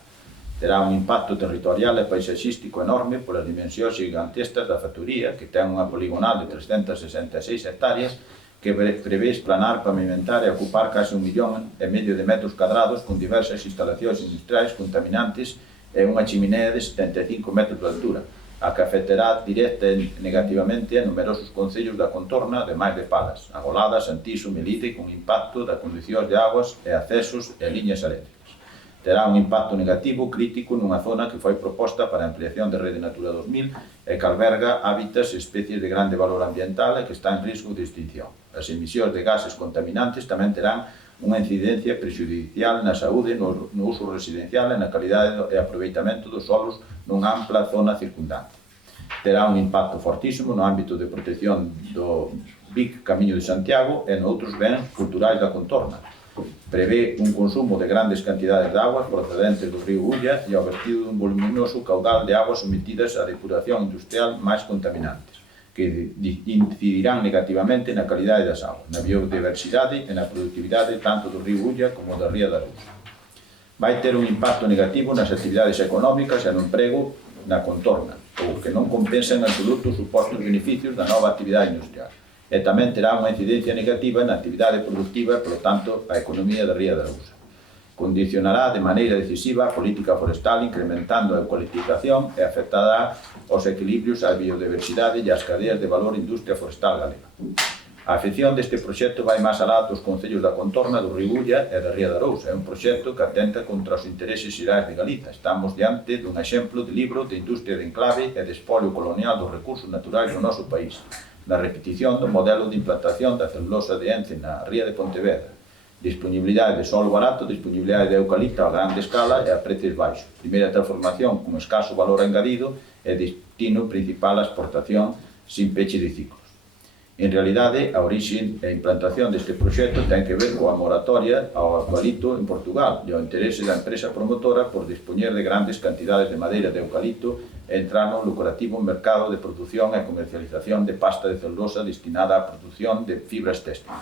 Terá un impacto territorial e paisaxístico enorme polas dimensións gigantescas da factoría, que ten unha poligonal de 366 hectáreas, que prevé esplanar, pavimentar e ocupar case 1,5 millón de metros cadrados con diversas instalacións industriais contaminantes e unha chimenea de 75 metros de altura, a que afectará directa e negativamente a numerosos concellos da contorna de máis de Palas, Agolada, Santiso, Melide, con impacto da condicións de aguas e accesos e liñas eléctricas. Terá un impacto negativo crítico nunha zona que foi proposta para a ampliación de Rede Natura 2000 e que alberga hábitats e especies de grande valor ambiental e que está en risco de extinción. As emisións de gases contaminantes tamén terán unha incidencia prexudicial na saúde, no uso residencial e na calidade e aproveitamento dos solos nunha ampla zona circundante. Terá un impacto fortísimo no ámbito de protección do BIC Camiño de Santiago e noutros bens culturais da contorna. Prevé un consumo de grandes cantidades de aguas procedentes do río Ulla e ao vertido dun voluminoso caudal de aguas sometidas á depuración industrial máis contaminantes, que incidirán negativamente na calidade das aguas, na biodiversidade e na productividade tanto do río Ulla como da ría da Arousa. Vai ter un impacto negativo nas actividades económicas e no emprego na contorna, ou que non compensa en absoluto os supostos beneficios da nova actividade industrial. e tamén terá unha incidencia negativa na actividade productiva e, polo tanto, a economía da Ría de Arousa. Condicionará de maneira decisiva a política forestal, incrementando a eucaliptización e afectará os equilibrios, a biodiversidade e as cadeas de valor industria forestal galega. A afección deste proxecto vai máis alá dos concellos da contorna do Río Ulla e da Ría de Arousa. É un proxecto que atenta contra os intereses xerais de Galiza. Estamos diante dun exemplo de libro de industria de enclave e de espolio colonial dos recursos naturais do noso país, na repetición do modelo de implantación da celulosa de Ence na Ría de Pontevedra. Disponibilidade de solo barato, disponibilidade de eucalipto a grande escala e a precios baixos. Primeira transformación con escaso valor engadido e destino principal a exportación sin peche de ciclos. En realidade, a orixe e a implantación deste proxecto ten que ver coa moratoria ao eucalipto en Portugal e ao interese da empresa promotora por dispoñer de grandes cantidades de madeira de eucalipto e entrar no lucrativo mercado de produción e comercialización de pasta de celulosa destinada á produción de fibras téxtiles.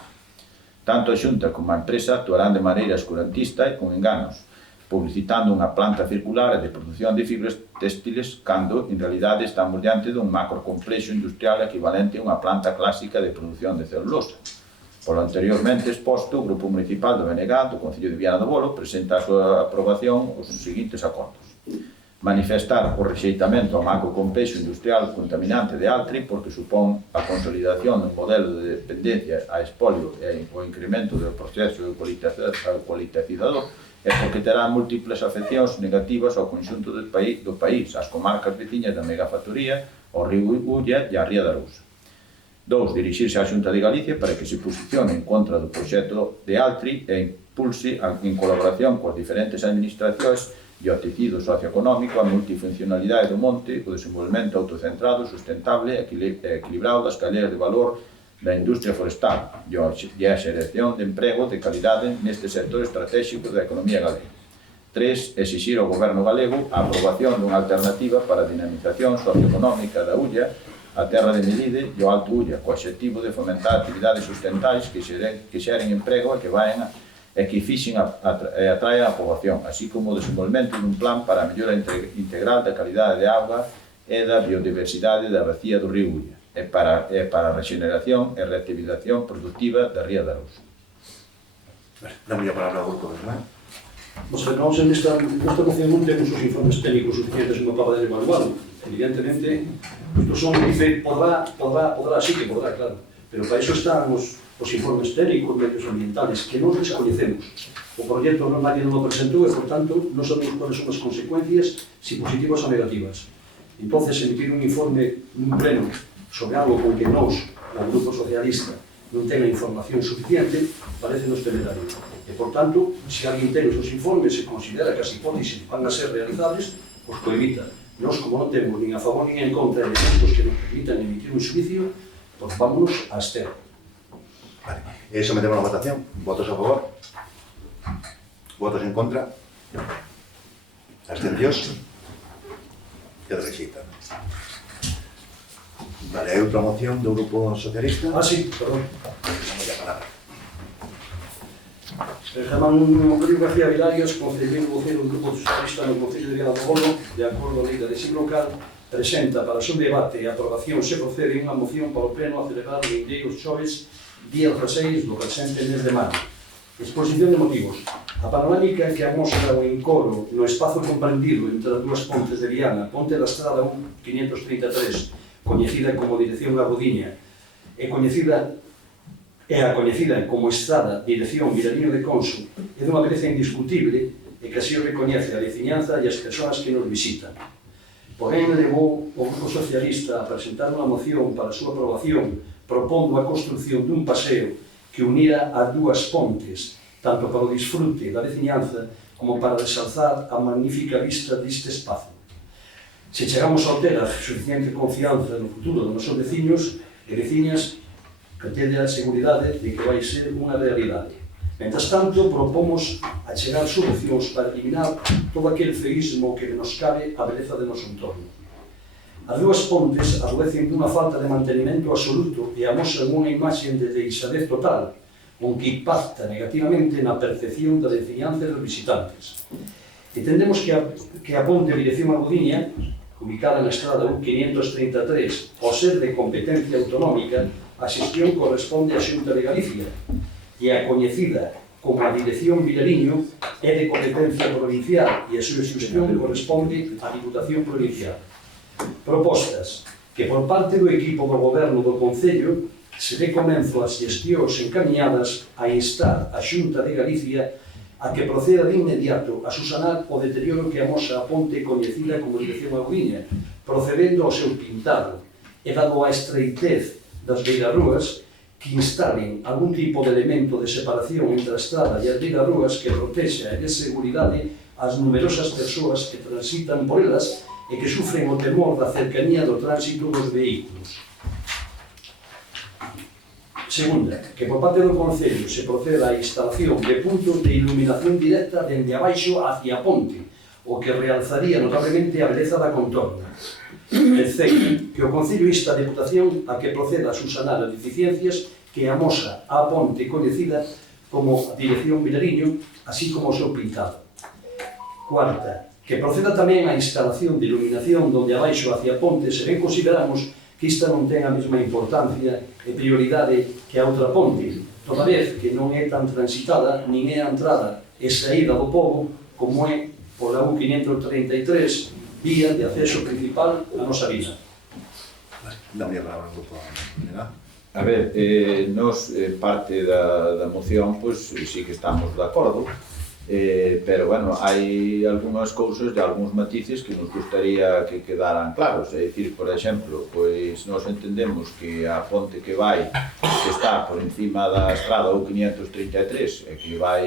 Tanto a Xunta como a empresa actuarán de maneira escurantista e con enganos, publicitando unha planta circular de produción de fibras téxtiles cando, en realidade, estamos diante dun macrocomplexo industrial equivalente a unha planta clásica de produción de celulosa. Polo anteriormente exposto, o Grupo Municipal do BNG do Concello de Viana do Bolo presenta a súa aprobación os seguintes acordos. Manifestar o rexeitamento ao macrocomplexo industrial contaminante de Altri porque supón a consolidación dun modelo de dependencia a espolio e o incremento do proceso eucaliptizador e porque terá múltiples afeccións negativas ao conxunto do país, ás comarcas veciñas da megafactoría, ao Río Ulla e á Ría de Arousa. 2. Dirixirse á Xunta de Galicia para que se posicione en contra do proxecto de Altri e impulse en colaboración coas diferentes administracións e o tecido socioeconómico, a multifuncionalidade do monte, o desenvolvemento autocentrado, sustentable e equilibrado das cadeas de valor da industria forestal e a xeración de emprego de calidade neste sector estratégico da economía galega. 3. Exixir ao Goberno galego a aprobación dunha alternativa para a dinamización socioeconómica da Ulla, a terra de Melide e o Alto Ulla, co obxectivo de fomentar actividades sustentais que xeren emprego e que fixen e atraen a poboación, así como o desenvolvemento dun plan para a mellora integral da calidade de auga e da biodiversidade da bacía do Río Ulla, e para a regeneración e reactivación productiva da Ría de Arousa. Dame a palabra ao grupo, non? Nós nesta moción non temos os informes técnicos suficientes para poder evaluarlo. Evidentemente, isto son, dice, podrá, sí que podrá, claro, pero para iso están os informes técnicos, medios ambientales, que non descoñecemos. O proxecto non nadie non o presentou e, por tanto, non sabemos cuáles son as consecuencias, si positivas ou negativas. Entón, emitir un informe nun pleno sobre algo con que nós, o Grupo Socialista, non ten a información suficiente, parece-nos temerario. E, por tanto, se alguén ten os informes e considera que as hipótesis van a ser realizables, os coevita. Nós, como non temos nin a favor nin en contra de elementos que nos permitan emitir un juicio, pois vámonos a abster. Vale. Sometemos a votación. Votos a favor? Votos en contra? Abstencións? Queda rexeitado. Vale, hai outra moción do Grupo Socialista? Sí, perdón. Damos a palabra. Germán Rodrigo García Vilarios, concelleiro vocero do Grupo Socialista no Concello de Viana do Bolo, de acordo á lei da lexi local, presenta para o seu debate e aprobación se procede unha moción para o Pleno a celebrar o vindeiro xoves, día 16 do presente mes de maio. Exposición de motivos. A panorámica que amostra o encoro no espazo comprendido entre as dúas pontes de Viana, Ponte da Estrada 533, coñecida como Dirección Garrodiña, e a coñecida como Estrada Dirección Vilariño de Conso, é dunha beleza indiscutible e que así o recoñece a veciñanza e as persoas que nos visitan. Porén, levou o Grupo Socialista a presentar unha moción para a súa aprobación propondo a construción dun paseo que unira as dúas pontes, tanto para o disfrute da veciñanza como para desalzar a magnífica vista deste espazo. Se chegamos a ter a suficiente confianza no futuro dos nosos veciños e veciñas, que teña a seguridade de que vai ser unha realidade. Mentras tanto, propomos achegar solucións para eliminar todo aquel feísmo que nos cabe a beleza de noso entorno. As dúas pontes adoecen dunha falta de mantenimento absoluto e amostran unha imaxe de deixadez total, onde impacta negativamente na percepción da veciñanza e dos visitantes. Entendemos que a ponte de Dirección Garrodiña, ubicada na Estrada 533, ao ser de competencia autonómica, a xestión corresponde á Xunta de Galicia e a coñecida como a Dirección Vilariño é de competencia provincial e a súa xestión corresponde á Diputación Provincial. Propostas que por parte do equipo do Goberno do Concello se dé comenzo ás xestións encaminhadas a instar a Xunta de Galicia a que proceda de inmediato a susanar o deterioro que amosa a ponte coñecida como Dirección Agüiña, procedendo ao seu pintado e dado a estreitez das beirarrúas, que instalen algún tipo de elemento de separación entre a estrada e as beirarrúas que protexa e dé seguridade ás numerosas persoas que transitan por elas e que sufren o temor da cercanía do tránsito dos vehículos. Segunda, que por parte do Concello se proceda á instalación de puntos de iluminación directa dende abaixo hacia a ponte, o que realzaría notablemente a beleza da contorna. Terceiro, que o Concello insta a Deputación a que proceda a susanar as deficiencias que amosa a ponte coñecida como Dirección Vilariño, así como o seu pintado. Cuarta, que proceda tamén a instalación de iluminación donde abaixo hacia a ponte se ben consideramos que esta non ten a mesma importancia e prioridade que a outra ponte, toda vez que non é tan transitada nin é a entrada e saída do pobo como é pola U533, vía de acceso principal á nosa vila. Dame a palabra un pouco, ¿verdad? A ver, nos parte da moción, pois sí que estamos de acordo, pero, bueno, hai algunhas cousas e algúns matices que nos gustaría que quedaran claros. É dicir, por exemplo, pois nos entendemos que a ponte que está por encima da estrada U533 e que vai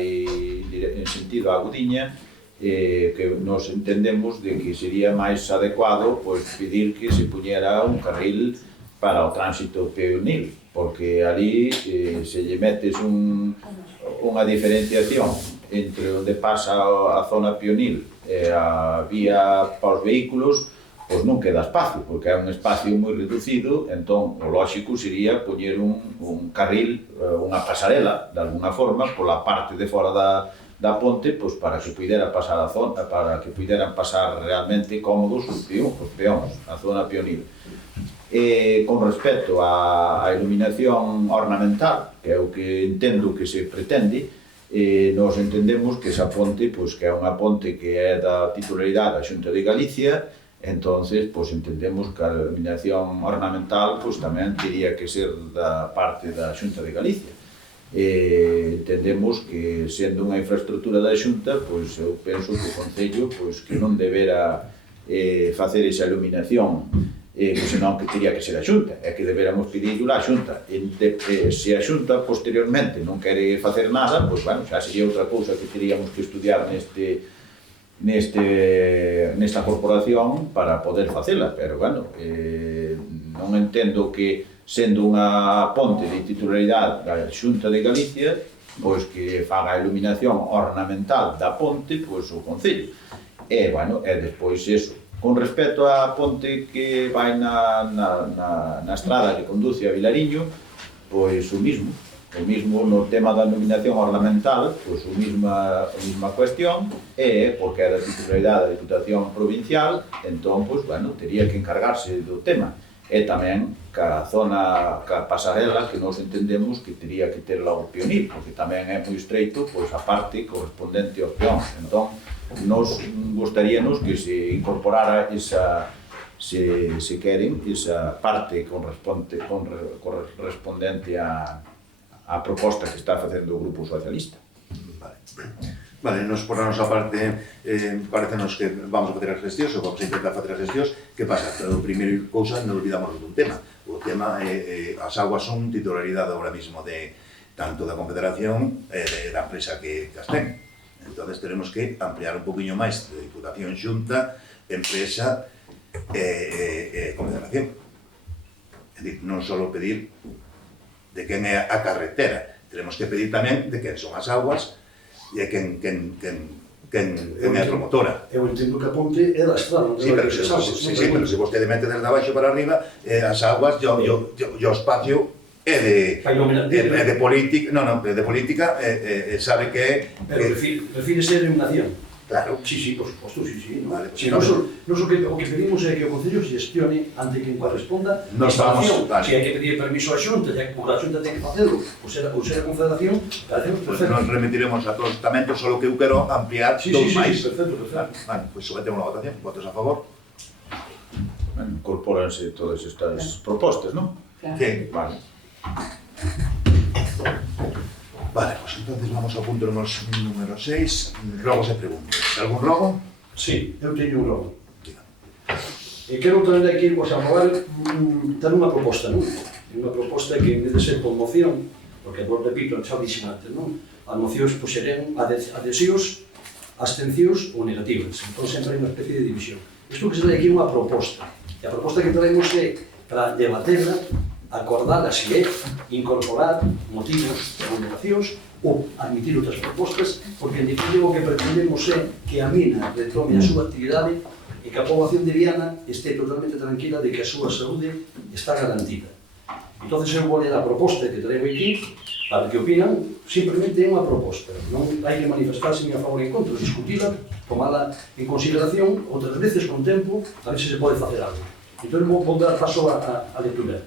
en sentido a Gudiña, que nos entendemos de que sería máis adecuado pois pedir que se puñera un carril para o tránsito peonil, porque ali se lle metes unha diferenciación entre onde pasa a zona peonil e a vía para os vehículos, pois non queda espacio, porque é un espacio moi reducido, entón o lóxico sería poñer un carril, unha pasarela, de alguna forma, pola parte de fora da ponte, pois para que puidera pasar a zona, para que puideran pasar realmente cómodos os peóns, a zona peonil. Con respecto á iluminación ornamental, que é o que entendo que se pretende, nos entendemos que esa ponte, pois, que é unha ponte que é da titularidade da Xunta de Galicia, entonces, pois, entendemos que a iluminación ornamental, pois, tamén teria que ser da parte da Xunta de Galicia. Entendemos que, sendo unha infraestructura da Xunta, pois, eu penso que o Concello, pois, que non debera facer esa iluminación, senón que teria que ser a Xunta, e que deberamos pedirlo á Xunta. Se a Xunta posteriormente non quere facer nada, pois, bueno, xa sería outra cousa que teríamos que estudiar nesta corporación para poder facela, pero, bueno, non entendo que, sendo unha ponte de titularidade da Xunta de Galicia, pois que faga a iluminación ornamental da ponte, pois o Concello. E, bueno, e despois eso. Con respecto á ponte que vai na estrada que conduce a Vilariño, pois o mismo no tema da iluminación ornamental, pois a mesma cuestión, porque é da titularidade da Diputación Provincial, entón, pois, bueno, tería que encargarse do tema. E tamén ca zona, ca pasarela, que nos entendemos que tería que ter lá o peonil, porque tamén é moi estreito, pois, a parte correspondente aos peóns. Entón, nos gustaríanos que se incorporara esa, se queren, esa parte correspondente á proposta que está facendo o Grupo Socialista. Vale, nos por a nosa parte parecenos que vamos a facer as gestións ou vamos a intentar facer as gestións. Que pasa? Pero a primeira cousa non olvidamos dun tema. O tema as aguas son titularidade ahora mismo de tanto da Confederación e da empresa que as ten. Entonces tenemos que ampliar un poquinho máis de Diputación, Xunta, Empresa e Confederación. É dicir, non só pedir de quen é a carretera, tenemos que pedir tamén de quen son as aguas e quen é a promotora. Eu entendo que a ponte é da estrada, non é da que se sabe. Sí, pero se vostede mete desde abaixo para arriba, as aguas, o espacio é de política, de política, sabe que é... Pero refírese a iluminación. Claro. Sí, por suposto, sí. Vale, Si nós o que pedimos é que o Concello gestione ante quen corresponda a Nos vamos, instalación. vale. Se hai que pedir permiso á Xunta, e a Xunta ten que facelo, ou ser a Confederación, parecemos Pues perfecto. nos remitiremos a todos os estamentos, solo que eu quero ampliar Sí, dos máis. perfecto. Vale, pues sometemos a votación. Votos a favor? Incorpóranse todas estas propostas, non? Claro. Sí. Vale. Vale, pues entonces vamos ao punto número 6. Rogos e preguntas. Algún rogo? Sí, eu teño un rogo. Diga. Quero traer aquí, pois, a probar, ten unha proposta, non? Unha proposta que, en vez de ser por moción, porque, vos repito, xa dixen antes, non? As mocións, pois, serán adhesións, abstencións ou negativas. Entón, sempre hai unha especie de división. Isto que se trae aquí é unha proposta. E a proposta que traemos é para debaterla, acordar se é incorporar motivos ou negacións ou admitir outras propostas, porque en definitiva o que pretendemos é que a mina retome a súa actividade e que a poboación de Viana este totalmente tranquila de que a súa saúde está garantida. Entón, eu vou ler a proposta que traigo aquí, para que opinan, simplemente é unha proposta. Non hai que manifestarse ni a favor ni en contra, discutila, tomala en consideración, outras veces con tempo, a ver se se pode facer algo. Entón, vou dar paso a lectura.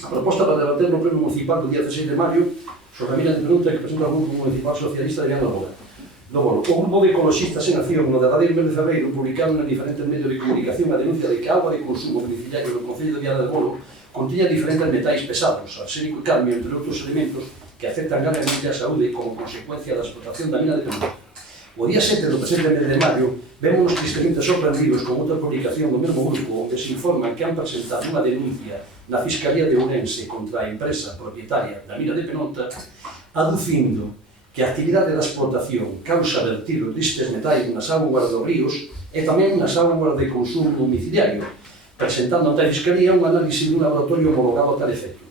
A proposta para debater no Pleno Municipal do día 16 de maio sobre a mina de Penunta que presenta o Grupo Municipal Socialista de Viana do Bolo. O Grupo de Ecologistas en Acción no derradeiro mes de febreiro publicaron en diferentes medios de comunicación a denuncia de que a auga de consumo domiciliario do Concello de Viana do Bolo contiña diferentes metais pesados, arsénico e cadmio, entre outros elementos que afectan gravemente a saúde como consecuencia da explotación da mina de Penunta. O día 7 do presente mes de maio, vémonos tristemente sorprendidos con outra publicación do mesmo grupo onde se informa que han presentado unha denuncia na Fiscalía de Ourense contra a empresa propietaria da mina de Penunta, aducindo que a actividade da explotación causa vertido destes metais nas augas dos ríos e tamén nas augas de consumo domiciliario, presentando ante a Fiscalía un análisis dun laboratorio homologado a tal efecto.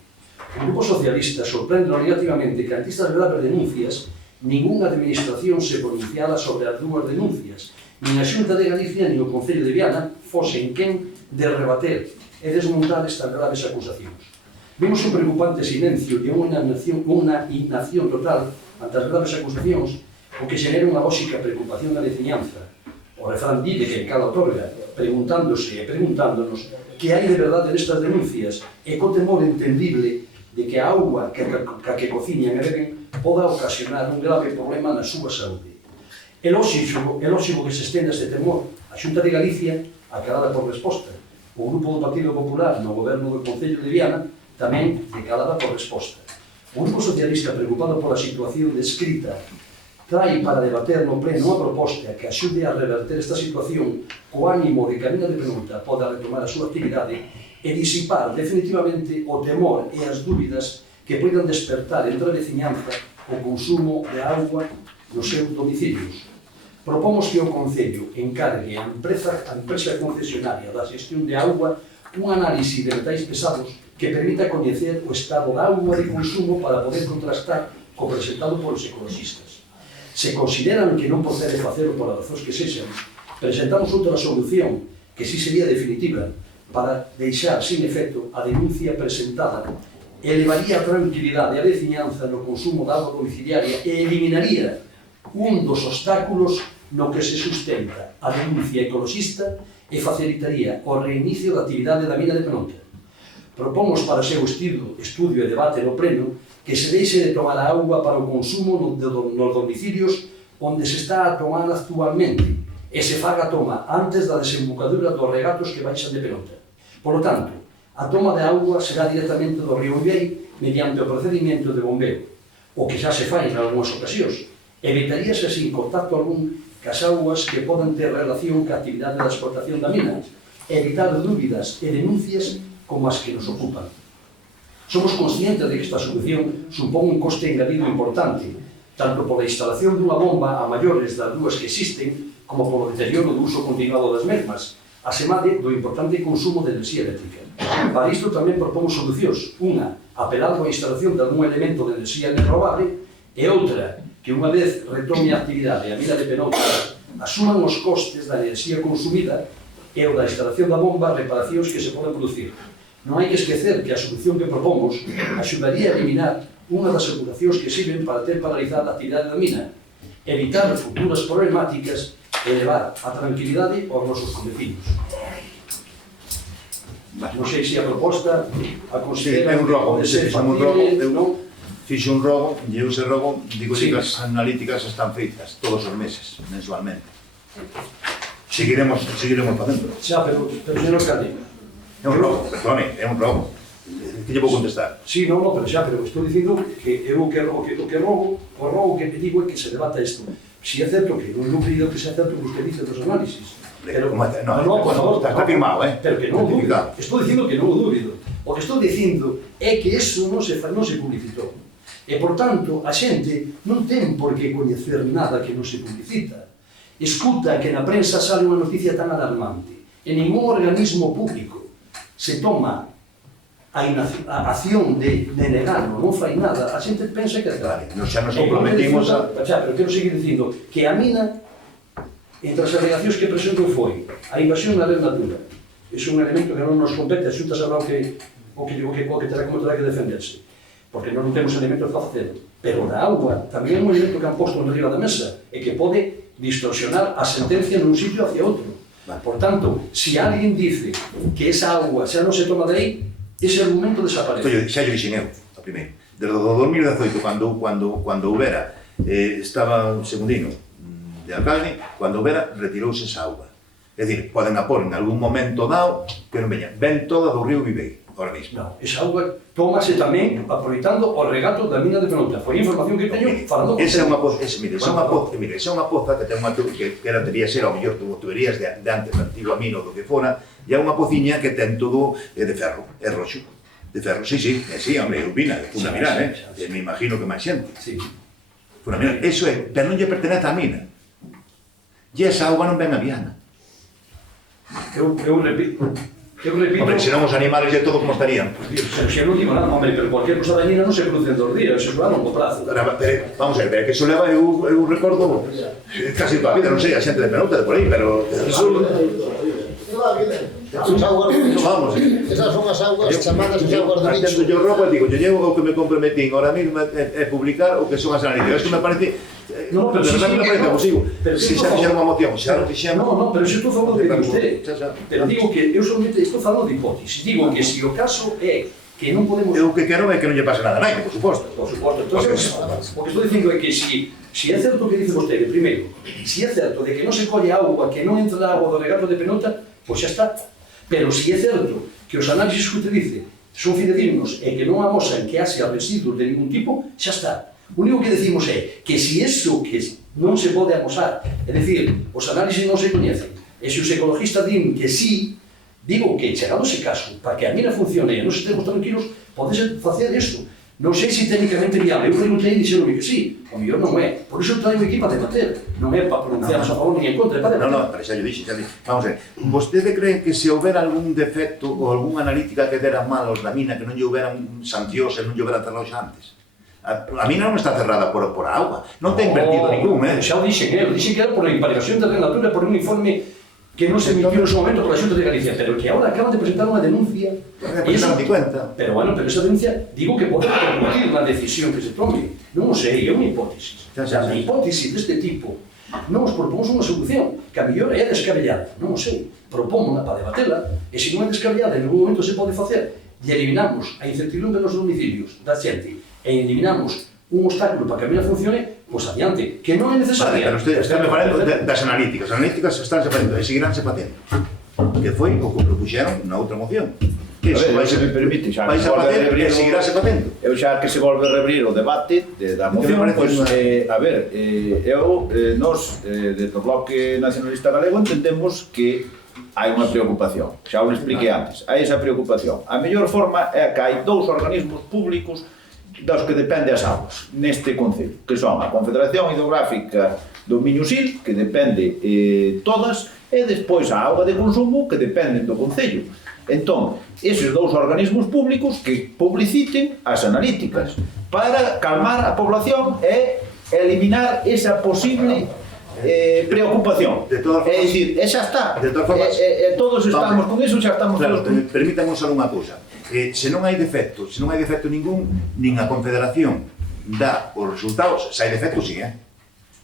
O Grupo Socialista sorprende negativamente que ante estas graves denuncias ningunha administración se pronunciara sobre as dúas denuncias, nin a Xunta de Galicia nin o Concello de Viana fosen quen de rebater e desmontar estas graves acusacións. Vimos un preocupante silencio e unha inacción total ante as graves acusacións, o que xenera unha lógica preocupación da veciñanza. O refrán di de que cada otorga, preguntándose e preguntándonos que hai de verdade nestas denuncias e co temor entendible de que a auga que cociñan e beben poda ocasionar un grave problema na súa saúde. É lógico que se estenda este temor. A Xunta de Galicia, aclarada por resposta. O Grupo do Partido Popular no Goberno do Concello de Viana tamén declarada por resposta. O Grupo Socialista, preocupado pola situación descrita, trae para debater no pleno unha proposta que axude a reverter esta situación co ánimo de que a mina de Penunta poda retomar a súa actividade e disipar definitivamente o temor e as dúbidas que poidan despertar entre a veciñanza o consumo de auga nos seus domicilios. Propomos que o Concello encargue a empresa concesionaria da xestión de auga un análise de metais pesados que permita coñecer o estado da auga de consumo para poder contrastar co presentado polos ecologistas. Se consideran que non procede facelo por razóns que sexan, presentamos outra solución que sí sería definitiva para deixar sin efecto a denuncia presentada, elevaría a tranquilidade a veciñanza no consumo de auga domiciliaria e eliminaría un dos obstáculos no que se sustenta a denuncia ecologista e facilitaría o reinicio da actividade da mina de Penunta. Propomos para seu estudio e debate no pleno que se deixe de tomar a auga para o consumo nos domicilios onde se está a tomar actualmente e se faga a toma antes da desembocadura dos regatos que baixan de Penunta. Por lo tanto, a toma de auga será directamente do río Ullei mediante o procedimento de bombeo, o que xa se fai en algunhas ocasións. Evitaríase así contacto algún cas augas que podan ter relación ca actividade da explotación da mina, evitar dúbidas e denuncias como as que nos ocupan. Somos conscientes de que esta solución supón un coste engadido importante, tanto pola instalación dunha bomba a maiores das dúas que existen, como polo deterioro do uso continuado das mesmas, asemade do importante consumo de enerxía eléctrica. Para isto tamén propomos solucións, unha, apelando á instalación de algún elemento de enerxía renovable, e outra, que unha vez retome a actividade a mina de Penunta, asuman os costes da enerxía consumida e o da instalación da bomba reparacións que se poden producir. Non hai que esquecer que a solución que propomos axudaría a eliminar unha das aseguracións que sirven para ter paralizada a actividade da mina, evitar futuras problemáticas e levar a tranquilidade aos nosos convecinos. Non sei se a proposta a considera É un rogo, pode ser fixo un rogo, factible, non? fixo un rogo, e ese rogo, digo que as analíticas están feitas todos os meses, mensualmente. Seguiremos facendo. Xa, pero señor alcalde, É un rogo, perdone, é un rogo. Que lle vou contestar? sí, non, pero estou dicindo que eu o que rogo que digo é que se debata isto. Si é certo que non pedido que sea certo que usted dice dos análisis. Pero, por favor, está firmado, pero que non o dubido. Estou dicindo que non o dubido. O que estou dicindo é que iso non se publicitou. E, por tanto, a xente non ten por que coñecer nada que non se publicita. Escuta que na prensa sale unha noticia tan alarmante. En ningún organismo público se toma a acción de negarlo, non fai nada, a xente pensa que é Vale, xa nos comprometimos a... Xa, pero quero seguir dicindo que a mina, entre as alegacións que presentou foi a invasión da red natura. É un elemento que non nos compete, a Xunta sabrá o que terá como terá que defenderse, porque non temos elementos para facelo. Pero da agua tamén é un elemento que han posto en riba da mesa e que pode distorsionar a sentencia nun sitio hacia outro. Por tanto, se alguén dice que esa agua xa non se toma de aí, ese argumento desaparece. Xa lle dixen eu, a primeiro. Desde o 2018, cando houbera, estaba un segundino de alcalde, cando houbera, retirouse esa auga. É dicir, poden apor en algún momento dado que non veña. Ven toda do río Viveiro, ahora mismo. Non, esa auga tómase tamén aproveitando o regato da mina de Penota. Foi a información que teño falando con... Esa é unha poza, esa é unha poza que ten unha que debería ser ao mellor tuberías de antes da antigua mina ou do que fora, e é unha pociña que ten todo de ferro, é roxo. De ferro, sí, hombre, Urbina, é fundamental, me imagino que máis xente. Sí. Fundamental, eso é, pero non lle pertenece á mina. E esa auga non ven a Viana. Eu repito... Hombre, senón os animales e todo como estarían. Se non digo nada, hombre, pero cualquier cosa dañina non se produce en 2 días, se va a longo prazo. Vamos a ver, que eso leva, eu recordo casi toda a vida, non sei, a xente de Penota de por aí, pero... Vamos, esas son as augas chamadas as augas do bicho. Yo robo e digo, yo llevo o que me comprometín ahora mismo é publicar o que son as analíticas. Isto me parece... No, pero de verdad me parece abusivo. Pero se xa fixeron unha moción, xa non fixeron... No, pero se estou falando de usted. Xa. Pero digo que eu solamente estou falando de hipótesis. Digo que se o caso é que non podemos... Eu que quero é que non lle pase nada a nadie, por suposto. Por suposto. Entonces, o que estou dicindo é que se é certo o que dice vostede, primeiro, se é certo de que non se colle auga, que non entra a auga do regato de Penota, pois xa está. Pero se é certo que os análisis que usted dice son fidedignos e que non amosan que haxa residuos de ningún tipo, xa está. O único que decimos é que se iso que non se pode amosar, é dicir, os análisis non se coñecen, e se os ecologistas din que sí, digo que chegado ese caso, para que a mina funcione e non estemos tranquilos, podese facer isto. Non sei se técnicamente viable, eu preguntei e dixeronme que sí, o mellor non é. Por iso traio aquí para debater, non é para pronunciarnos a favor ni en contra, é para debater. No, pero xa lle dixo, Vamos a ver, vostede cree que se houbera algún defecto ou algunha analítica que dera mal aos da mina, que non lle houberan sancións e non lle houberan cerrado xa antes? A mina non está cerrada por a auga, non ten invertido ningún, Xa o dixen que era por a imparivación da natura, por un informe que non se emitiu no seu momento por a Xunta de Galicia, pero que agora acaban de presentar unha denuncia. E eso non di cuenta. Pero bueno, pero esa denuncia, digo que pode repercutir na decisión que se tome. Non o sei, é unha hipótesis. A hipótesis deste tipo non nos propomos unha solución, que a mellor é descabellada, non o sei. Propómona para debatela, e se non é descabellada, en algún momento se pode facer, e eliminamos a incertidumbre dos domicilios da xente, e eliminamos un obstáculo para que a mina funcione, pois adiante, que non é necesaria. Vale, pero usted está me falando das analíticas. As analíticas estánse facendo e seguiránse facendo. Que foi o que propuxeron na outra moción. Que a ver, se me permite, xa vais a facer e seguiránse facendo. Eu xa que se volve a reabrir o debate da moción, pois, a ver, nós, desde o Bloque Nacionalista Galego, entendemos que hai unha preocupación. Xa o expliquei antes. Hai esa preocupación. A mellor forma é que hai 2 organismos públicos dos que depende as augas neste concello, que son a Confederación Hidrográfica do Miño-Sil, que depende todas, e despois a auga de consumo, que depende do concello. Entón, eses 2 organismos públicos que publiciten as analíticas para calmar a población e eliminar esa posible preocupación. É dicir, xa está. Todos estamos con eso, xa estamos todos. Claro, permítame só unha cousa. Se non hai defecto ningún, nin a Confederación dá os resultados, se hai defecto, sí,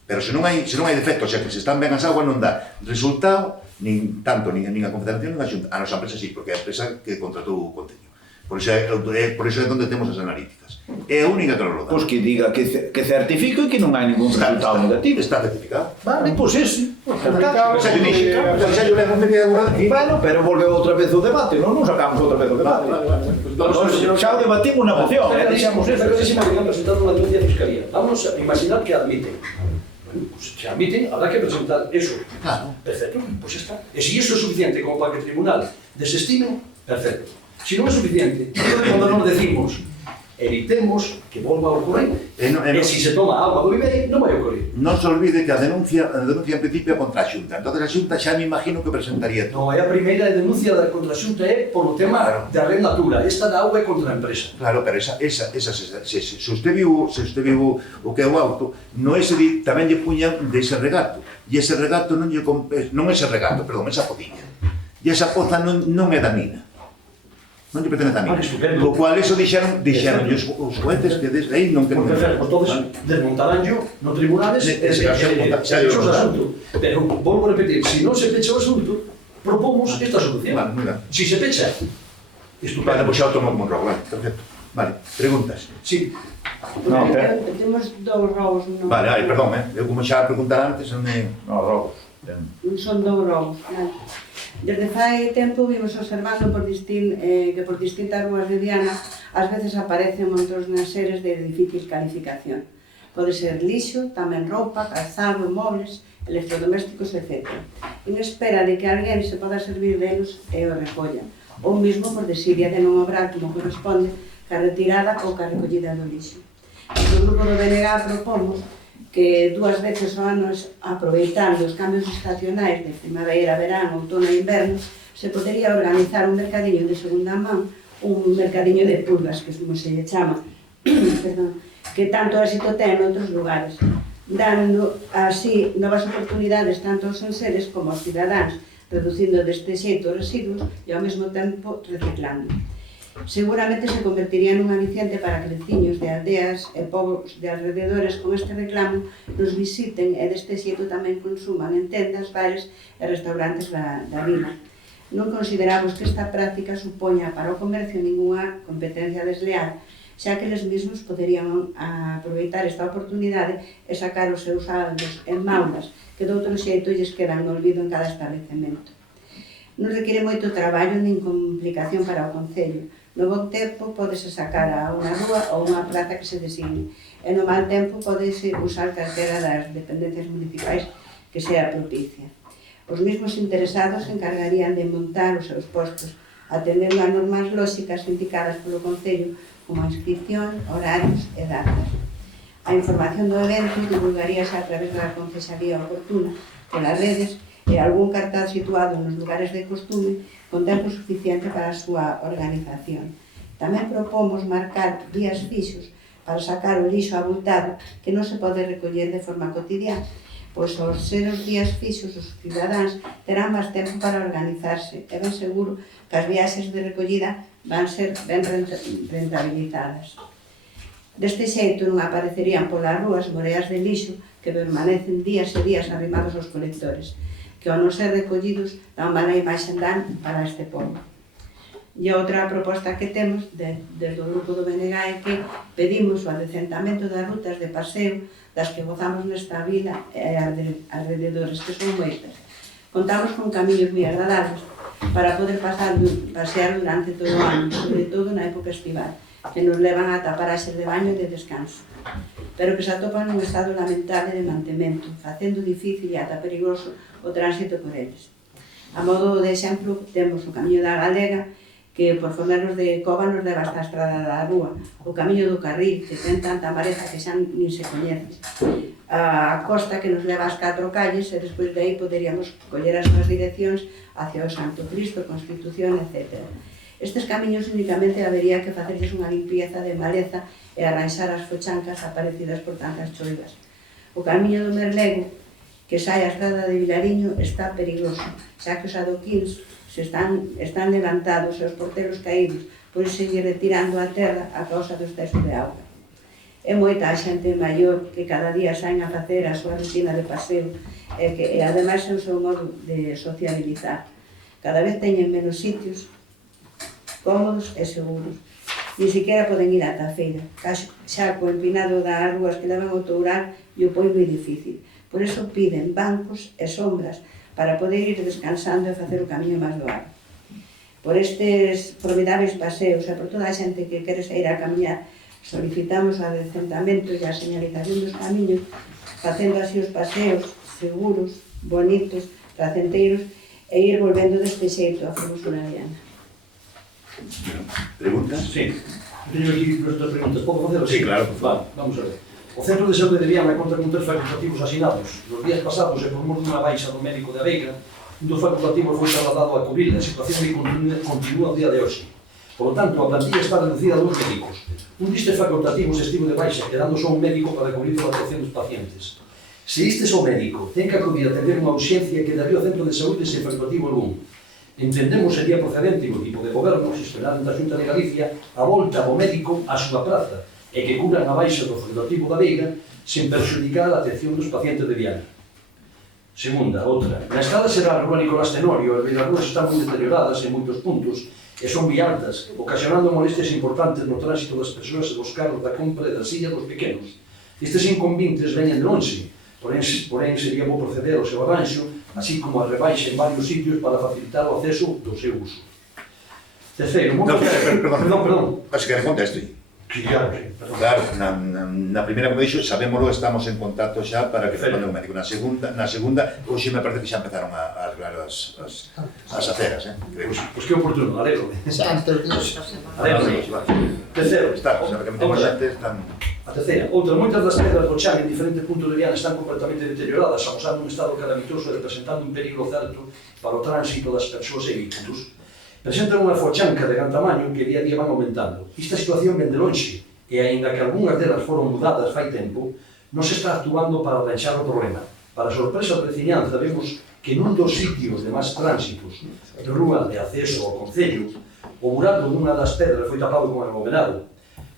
Pero se non hai defectos, xa que se están ben as augas, non dá resultado, nin tanto, nin a Confederación, nin a Xunta. A nosa empresa sí, porque é a empresa que contratou o concello. Por iso é onde temos as analíticas. É a única que nos lo dá. Pois que diga que certifico e que non hai ningún resultado negativo. Está certificado. Vale, pois ese. Xa lle dixo, xa lle levo media hora de aquí. Bueno, pero volveu outra vez o debate, non sacamos outra vez o debate. Xa o debatimos na moción, deixamos Pero eso. déxeme que han presentado unha denuncia a Fiscalía. Vamos a imaginar que admiten. Bueno, pues si admiten, habrá que presentar eso. Claro. Perfecto, pues ya está. E se iso é suficiente como para que o tribunal desestime, perfecto. Se non é suficiente, cando non decimos evitemos que volva a ocurrir, e se se toma agua do Viveiro, non vai ocurrir. Non se olvide que a denuncia en principio é contra a Xunta. Entón a Xunta xa me imagino que presentaría todo. Non, a primeira denuncia da contra a Xunta é polo tema da arrendatura. Esta da auga é contra a empresa. Claro, pero se usted viu o que é o auto, no ese tamén lle puñan dese regato. E ese regato non ese regato, perdón, esa pociña. E esa poza non é da mina. Non lle pertence a mina. Lo cual eso dixeron os jueces que desde aí non queren. Entonces, desmontaránllo no tribunales e xa pechos o asunto. Pero, volvo a repetir, se non se pecha o asunto, propomos esta solución. Si se pecha, Vale, pois xa o tomo como robo, perfecto. Vale, preguntas. Sí. No, pero... Temos dous robos, non? Vale, perdón, eu como xa a preguntar antes, No, robos. Son dous robos, claro. Desde fai tempo vimos observando que por distintas ruas de Viana ás veces aparecen montón de seres de difícil calificación. Pode ser lixo, tamén roupa, calzado, mobles, electrodomésticos, etc. En espera de que alguén se poda servir delos e o recolla, ou mesmo por desidia de non obrar como corresponde ca retirada ou ca recollida do lixo. No grupo do BNG propomos que 2 veces ao ano, aproveitando os cambios estacionais de primavera, verán, outono e inverno, se podería organizar un mercadiño de segunda man, un mercadiño de pulgas, que como se lle chama, perdón, que tanto éxito ten en outros lugares, dando así novas oportunidades tanto aos enseres como aos cidadáns, reducindo deste xeito os residuos e ao mesmo tempo reciclando. Seguramente se convertiría nun aliciente para que veciños de aldeas e povos de alrededores con este reclamo nos visiten e deste xeito tamén consuman en tendas, bares e restaurantes da vila. Non consideramos que esta práctica supoña para o comercio ningunha competencia desleal, xa que eles mesmos poderían aproveitar esta oportunidade e sacar os seus saldos en maulas que doutro xeito lles quedan no olvido en cada establecemento. Non require moito traballo nin complicación para o concello. No bon tempo podese sacar a unha rúa ou unha praza que se designe, e no mal tempo podese usar calquera das dependencias municipais que sea propicia. Os mesmos interesados se encargarían de montar os seus postos, atendendo a normas lóxicas indicadas polo Concello, como a inscripción, horarios e datas. A información do evento divulgaríase a través da concesalía oportuna, polas redes, e algún cartaz situado nos lugares de costume con tempo suficiente para a súa organización. Tamén propomos marcar días fixos para sacar o lixo abultado que non se pode recoller de forma cotidiana, pois aos ser os días fixos os cidadáns terán máis tempo para organizarse e ben seguro que as viaxes de recollida van ser ben rentabilizadas. Deste xeito non aparecerían polas rúas moreas de lixo que permanecen días e días arrimados aos colectores, que ao non ser recollidos dan unha imaxe dan para este pobo. E outra proposta que temos desde o grupo do BNG é que pedimos o adecentamento das rutas de paseo das que gozamos nesta vila e alrededores, que son moitas. Contamos con camiños moi agradables para poder pasear durante todo o ano, sobre todo na época estival, que nos levan ata paraxes de baño e de descanso, pero que se atopan nun estado lamentable de mantemento, facendo difícil e ata perigoso o tránsito por eles. A modo de exemplo, temos o Camiño da Galega, que por fondernos de cova nos leva hasta a Estrada da Rúa, o Camiño do Carril, que ten tanta amareza que xa nin se coñece, a costa que nos leva ás 4 calles, e despois de aí poderíamos coller as súas direccións hacia o Santo Cristo, Constitución, etc. Estes camiños únicamente habería que facerles unha limpieza de maleza e arranxar as fochancas aparecidas por tantas choivas. O Camiño do Merlego, que sai a Estrada de Vilariño, está perigoso, xa que os adoquíns están levantados e os porteros caídos, pois seguir retirando a terra a causa do exceso de auga. É moita a xente maior que cada día saen a facer a súa rutina de paseo e ademais é o seu modo de sociabilizar. Cada vez teñen menos sitios cómodos e seguros. Ni siquiera poden ir ata a feira, xa co empinado das rúas que levan ao Toural e o poi moi difícil. Por iso piden bancos e sombras para poder ir descansando e facer o camiño máis doado. Por estes formidáveis paseos e por toda a xente que quere sair a camiñar, solicitamos o adecentamento e a señalización dos camiños, facendo así os paseos seguros, bonitos, placenteiros e ir volvendo deste xeito a formosura Viana. Preguntas? Sí. Teño aquí nuestras preguntas. Podo facer? Sí, claro, por favor. Vamos a ver. O Centro de Saúde de Viana conta con 3 facultativos asinados. Nos días pasados, e por mor dunha baixa do médico de Aveiga, un dos facultativos foi trasladado a Cubil. A situación continúa o día de hoxe. Por lo tanto, a plantilla está reducida a 2 médicos. Un destes facultativos estivo de baixa, quedando só un médico para cubrir a atención dos pacientes. Se este só médico ten que acudir a atender unha urxencia que daría o Centro de Saúde sen facultativo algún. Entendemos sería procedente o equipo de goberno, gestionado da Xunta de Galicia, a volta do médico á súa praza e que cubran a baixa do facultativo da Veiga sen perxudicar a atención dos pacientes de Viana. Segunda, outra. Na estrada xeral Rúa Nicolás Tenorio, as beirarrúas están moi deterioradas en moitos puntos e son moi altas, ocasionando molestias importantes no tránsito das persoas e dos carros da compra e da silla dos pequenos. Estes inconvenientes veñen de lonxe, porén sería bo proceder ao seu arranxo, así como a rebaixa en varios sitios para facilitar o acceso do seu uso. Terceiro, perdón. Así que conteste. Claro, Claro, na primeira, como dixo, sabémolo, estamos en contacto xa para que responda o médico. Na segunda, hoxe me parece que xa empezaron a arreglar as aceras, creo. Pois que oportuno, alegro. Santos Dios. Terceiro, Estamos, que me temos xente, están... a terceira, outra, moitas das pedras do chan en diferentes puntos de Viana están completamente deterioradas, acusando un estado calamitoso e representando un perigo certo para o tránsito das persoas e vehículos. Presentan unha fochanca de gran tamaño que día a día van aumentando. Esta situación ven de lonxe, e aínda que algunhas delas foron mudadas fai tempo, non se está actuando para arranxar o problema. Para sorpresa da veciñanza, vemos que nun dos sitios de máis tránsitos, rúa de acceso ao concello, o burato dunha das pedras foi tapado con aglomerado.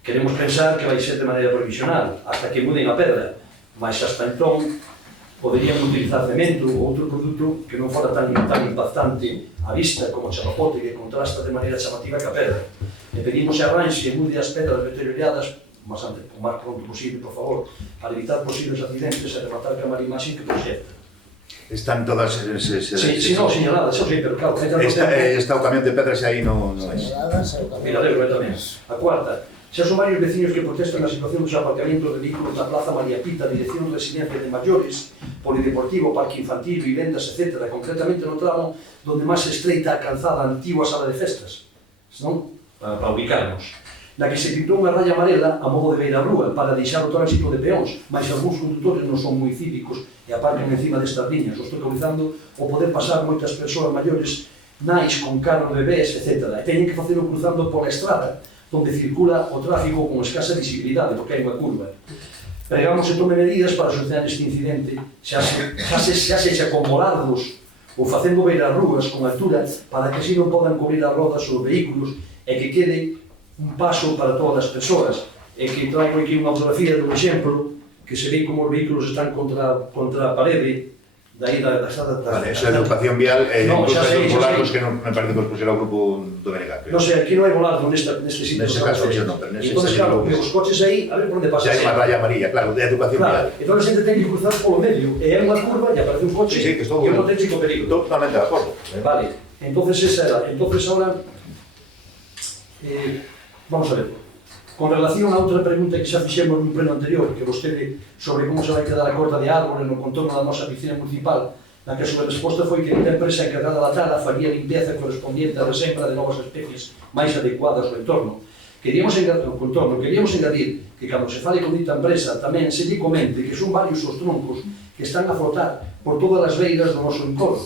Queremos pensar que vai ser de maneira provisional, hasta que muden a pedra, mas hasta entón poderían utilizar cemento ou outro produto que non fora tan impactante á vista como o chapapote que contrasta de maneira chamativa ca pedra. E pedimos a arranxe que mude as pedras deterioradas o máis pronto posible, por favor, para evitar posibles accidentes e rematar a imaxe que proxecta. Están todas... Si non, señaladas, xa sei, pero claro... Está o camión de pedras e aí non é. Miradero, tamén. A cuarta, xa son varios veciños que protestan a situación dos aparcamentos de vehículos da Plaza María Pita, dirección de residencia de maiores, polideportivo, parque infantil, vivendas, etc. Concretamente no tramo donde máis se estreita a calzada antigua sala de festas, non? Para ubicarnos. Na que se pintou unha raya amarela a modo de beirarrúa para deixar o tránsito de peóns, mas algúns condutores non son moi cívicos e aparcan encima destas liñas, obstaculizando o poder pasar moitas persoas maiores, nais con carro, bebés, etc. E teñen que facelo cruzando pola estrada, onde circula o tráfico con escasa visibilidade, porque hai unha curva. Pregamos e tome medidas para solucionar este incidente, xa sexa con molardos ou facendo beirarrúas con altura para que así non podan cubrir as rodas ou vehículos e que quede un paso para todas as persoas. E que traigo aquí unha fotografía dun exemplo que se ve como os vehículos están contra a parede daí da estrada. Vale, eso é de educación vial e incluso esos volardos que non me parece que os puxera o grupo do BNG. Non sei, aquí non hai volardo neste sitio. Nese caso yo non, pero nese entonces, claro, os coches aí, a ver por onde pasa. Xa hai unha raya amarilla, claro, de educación vial. Entón a xente ten que cruzar polo medio e hai unha curva e aparece un coche que estou un auténtico peligro. Totalmente de acordo. Vale, entonces esa era. Entonces ahora, vamos a ver. Con relación a outra pregunta que xa fixemos nun pleno anterior, que vostede sobre como se vai quedar a corta de árbores no contorno da nosa piscina municipal, na que a súa resposta foi que esta empresa encargada da tala faría limpeza correspondiente á resembra de novas especies máis adecuadas ao entorno. Queríamos engadir que cando se fale con dita empresa tamén se lle comente que son varios os troncos que están a flotar por todas as beiras do noso entorno,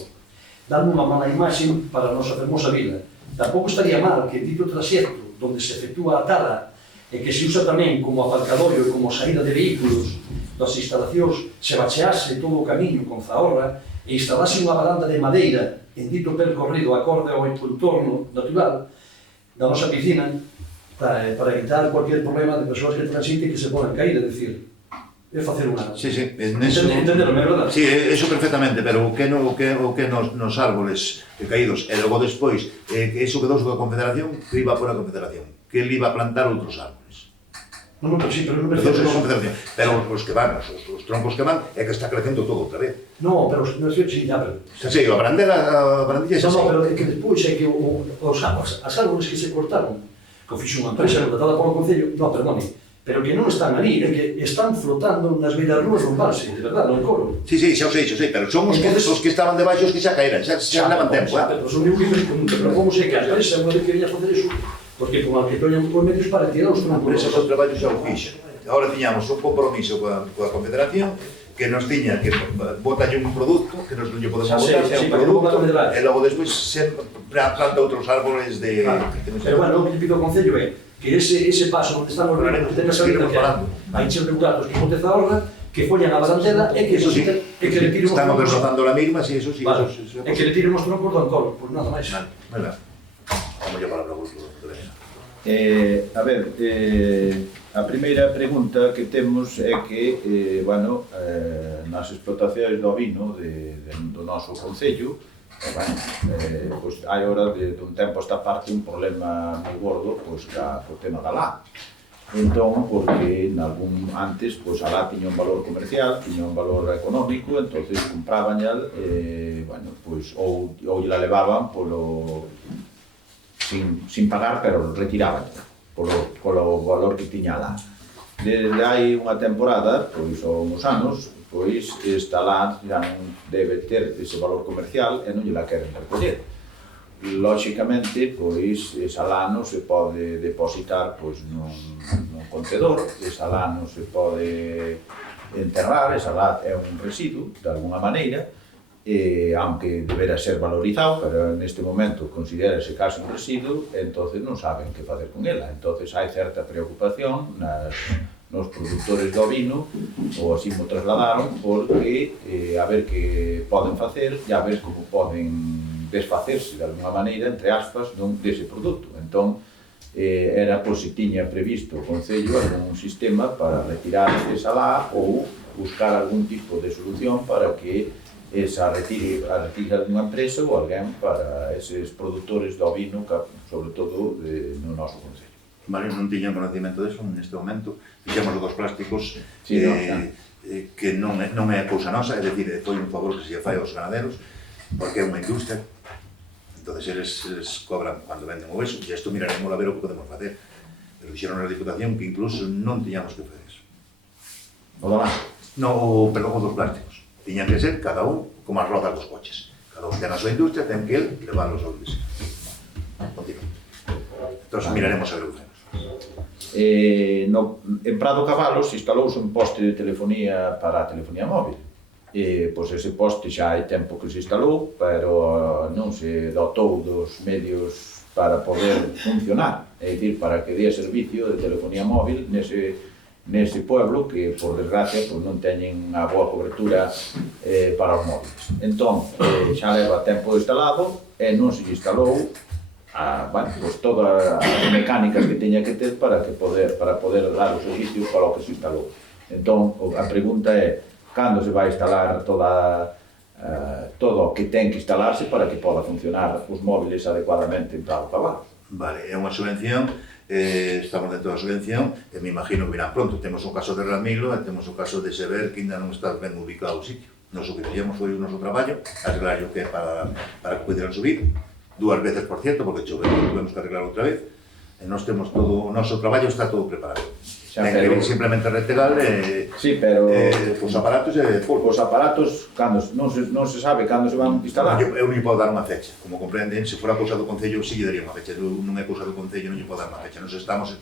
dando unha mala imaxe para a nosa fermosa vila. Tampouco estaría mal que dito traxecto donde se efectúa a tala e que se usa tamén como aparcadorio e como saída de vehículos das instalacións se bachease todo o camiño con zahorra e instalase unha baranda de madeira en dito percorrido acorde ao entorno natural da nosa piscina para evitar cualquier problema de persoas que transiten que se poden cair, é dicir, é facer unha... Sí, sí, en eso... Entenderme, é verdad? Sí, eso perfectamente, pero o que nos árboles caídos, e logo despois, que eso quedou da Confederación, que iba por a Confederación, que ele iba a plantar outros árboles. Non, pero sí, pero non me Quedou refiero... da Confederación, pero os que van, os troncos que van, é que está crecendo todo outra vez. No, pero non sei, sí, ya, pero... Sí, a barandilla xa No, sei. pero é que despois é que as árboles que se cortaron, que fixo unha empresa contratada polo Concello, no, perdone, pero que non están ali, é que están flotando nas beiras rúas do embalse, de verdade, no encoro. Sí, xa o sei, pero son os que estaban debaixo os que xa caeran, xa levan tempo, Pero son libros pero como sei que a empresa unha vez que viña a facer iso, porque como que poñan os medios para tirar os A troncos. empresa do traballo xa o fixa. Agora tiñamos un compromiso coa Confederación que nos tiña que botalle un produto que nos non lle podemos Xa sei, botar, sí, un para que produto, ponga toneladas. e logo despois se planta outros árboles de... Claro. Pero bueno, o que pido ao Concello é que ese paso onde están os ricos, que ten esa vida que hai che regulados que monte Zahorra, que follan a barandela e que Eso sí, le tiren os estamos troncos. desrozando la misma, sí, eso sí, Vale, eso e que le tiren os troncos do encoro, pois nada máis. Vale. Vamos a palabra por A ver, a primeira pregunta que temos é que, nas explotacións do ovino do noso concello, pois hai ahora dun tempo a esta parte un problema moi gordo pois co tema da lá. Entón, porque antes pois a lá tiña un valor comercial, tiña un valor económico, entonces comprabanlla, pois ou la levaban sin pagar, pero retiraban polo valor que tiña lá. Desde hai unha temporada, pois uns anos, pois esta lá já non debe ter ese valor comercial e non lle la queren recoller. Lóxicamente, pois, esa lá non se pode depositar pois, nun contedor, esa lá non se pode enterrar, esa lá é un residuo, de alguna maneira, aunque debera ser valorizado, pero neste momento considérase case un residuo, entonces non saben que facer con ela. Entonces hai certa preocupación nos produtores do ovino, ou así mo trasladaron, porque a ver que poden facer e a ver como poden desfacerse de alguna maneira, entre aspas, dese produto. Entón, era por se tiña previsto o Concello algún sistema para retirar esa lá ou buscar algún tipo de solución para que esa retire algunha empresa ou alguén para eses produtores do ovino, sobre todo no noso Concello. Vale, non tiña conocimento deso neste momento. Fixemos dos plásticos que non é cousa nosa, é dicir, foi un favor que se fai aos ganaderos, porque é unha industria. Entonces eles cobran cando venden o eso, e isto miraremos a ver o que podemos facer. Pero dixeron na Diputación que incluso non tiñamos que facer eso. O da lá? No, perdón, os dos plásticos. Tiñan que ser cada un como as rodas dos coches. Cada un ten a súa industria, ten que el levarlos aos deseos. Continúa. Entón miraremos a ver o que facemos. En Prado Cabalos instalouse un poste de telefonía para a telefonía móvil. Pois ese poste xa hai tempo que se instalou, pero non se dotou dos medios para poder funcionar, é dicir, para que dé servicio de telefonía móvil nese pueblo que, por desgracia, non teñen a boa cobertura para os móviles. Entón, xa leva tempo instalado e non se instalou todas as mecánicas que teña que ter para poder dar o servicio para o que se instalou. Entón, a pregunta é cando se vai instalar todo o que ten que instalarse para que poda funcionar os móviles adecuadamente en Prado Cabalos. Vale, é unha subvención, estamos dentro da subvención, e me imagino que virán pronto. Temos o caso de Ramilo e temos o caso de Sever, que ainda non está ben ubicado o sitio. Nos o que fixemos foi o noso traballo, arreglar o que é para que pudieran subir, 2 veces, por cierto, porque choveu, tuvemos que arreglar outra vez, e nós temos todo, o noso traballo está todo preparado. Ten que vir simplemente retegal os aparatos e polvo. Os aparatos, non se sabe cando se van instalar. Eu non podo dar unha fecha, como comprenden, se fora cousa do Concello, si lle daría unha fecha, non é cousa do Concello, non lle podo dar unha fecha. Nos estamos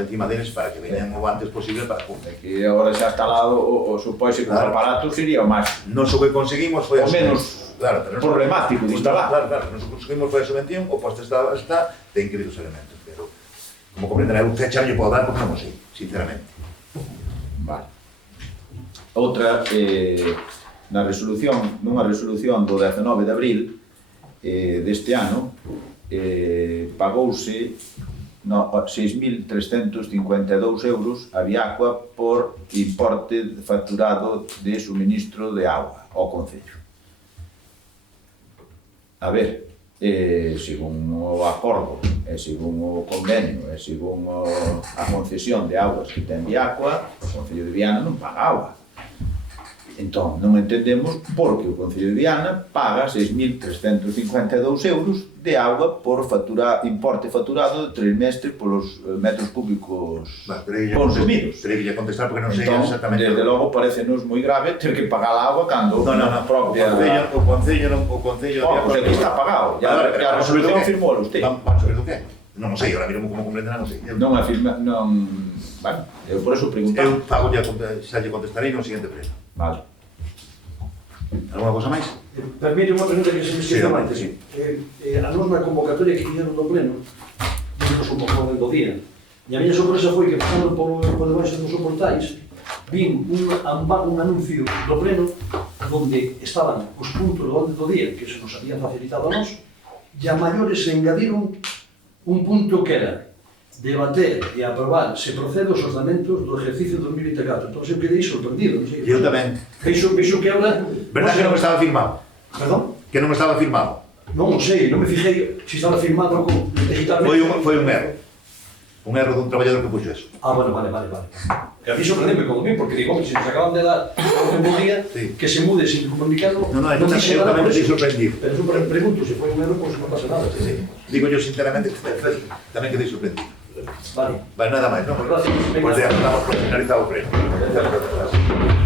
encima deles para que veñan o antes posible para cumplir. Que agora xa instalado, o supóise que os aparatos sería o máis... Nos o que conseguimos foi o menos problemático de instalar. Claro, nos o que conseguimos foi a subvención, o poste está, ten que vir os elementos, pero como comprenden, eu fecha non lle podo dar porque non o sei, sinceramente. Vale. Outra, nunha resolución do 19 de abril deste ano, pagouse No, 6.352 euros a Biacua por importe facturado de suministro de agua ao Concello. A ver, según o acordo, según o convenio, según a concesión de aguas que ten Biacua, o Concello de Viana non paga agua. Entón, non entendemos por que o Concello de Viana paga 6.352 euros de agua por importe facturado de trimestre polos metros cúbicos consumidos. Terei que contestar porque non sei Entón, exactamente. desde logo, parecenos moi grave ter que pagar a agua cando No, propia... o Concello Oh, pues aquí está pagado, ya a resolución firmou usted. Vamos a ver do que? Non sei, ahora mismo como comprenderá, non sei. Non afirma, non... Bueno, eu por eso preguntaba. Eu pago xa lle contestarei no seguinte pleno. Vale. Alguna cosa máis? Permite unha pregunta que se me esquece Sí, antes. sí. A nos na convocatoria que fixeron do pleno, vimos un pouco do día, e a miña sorpresa foi que pasando por debaixo dos portais, vin un anuncio do pleno onde estaban os puntos do orde do día que se nos habían facilitado a nós, e a maiores se engadiron un punto que era debater e aprobar se procede os orzamentos do ejercicio 2024. Entón, eu quedei sorprendido. Non sei. Eu tamén. Veixo que ahora... Verdad que non estaba firmado? Perdón? Que non estaba firmado? Non sei, non me fijei se estaba firmado digitalmente. Foi un erro. Un erro dun traballador que puxo eso. Ah, bueno, vale. E a mí sorprendeme como mí, porque digo, se nos acaban de dar un buen día, Sí. que se mude sin comunicarlo, No, non fixe eu nada tamén por me eso. sorprendido. Pero eu pregunto, se foi un erro, pois non pasa nada. Sí. Digo yo sinceramente que tamén quedei sorprendido. Vale. Vale, nada máis, non? Gracias. Pues ya, estamos finalizado o pleno.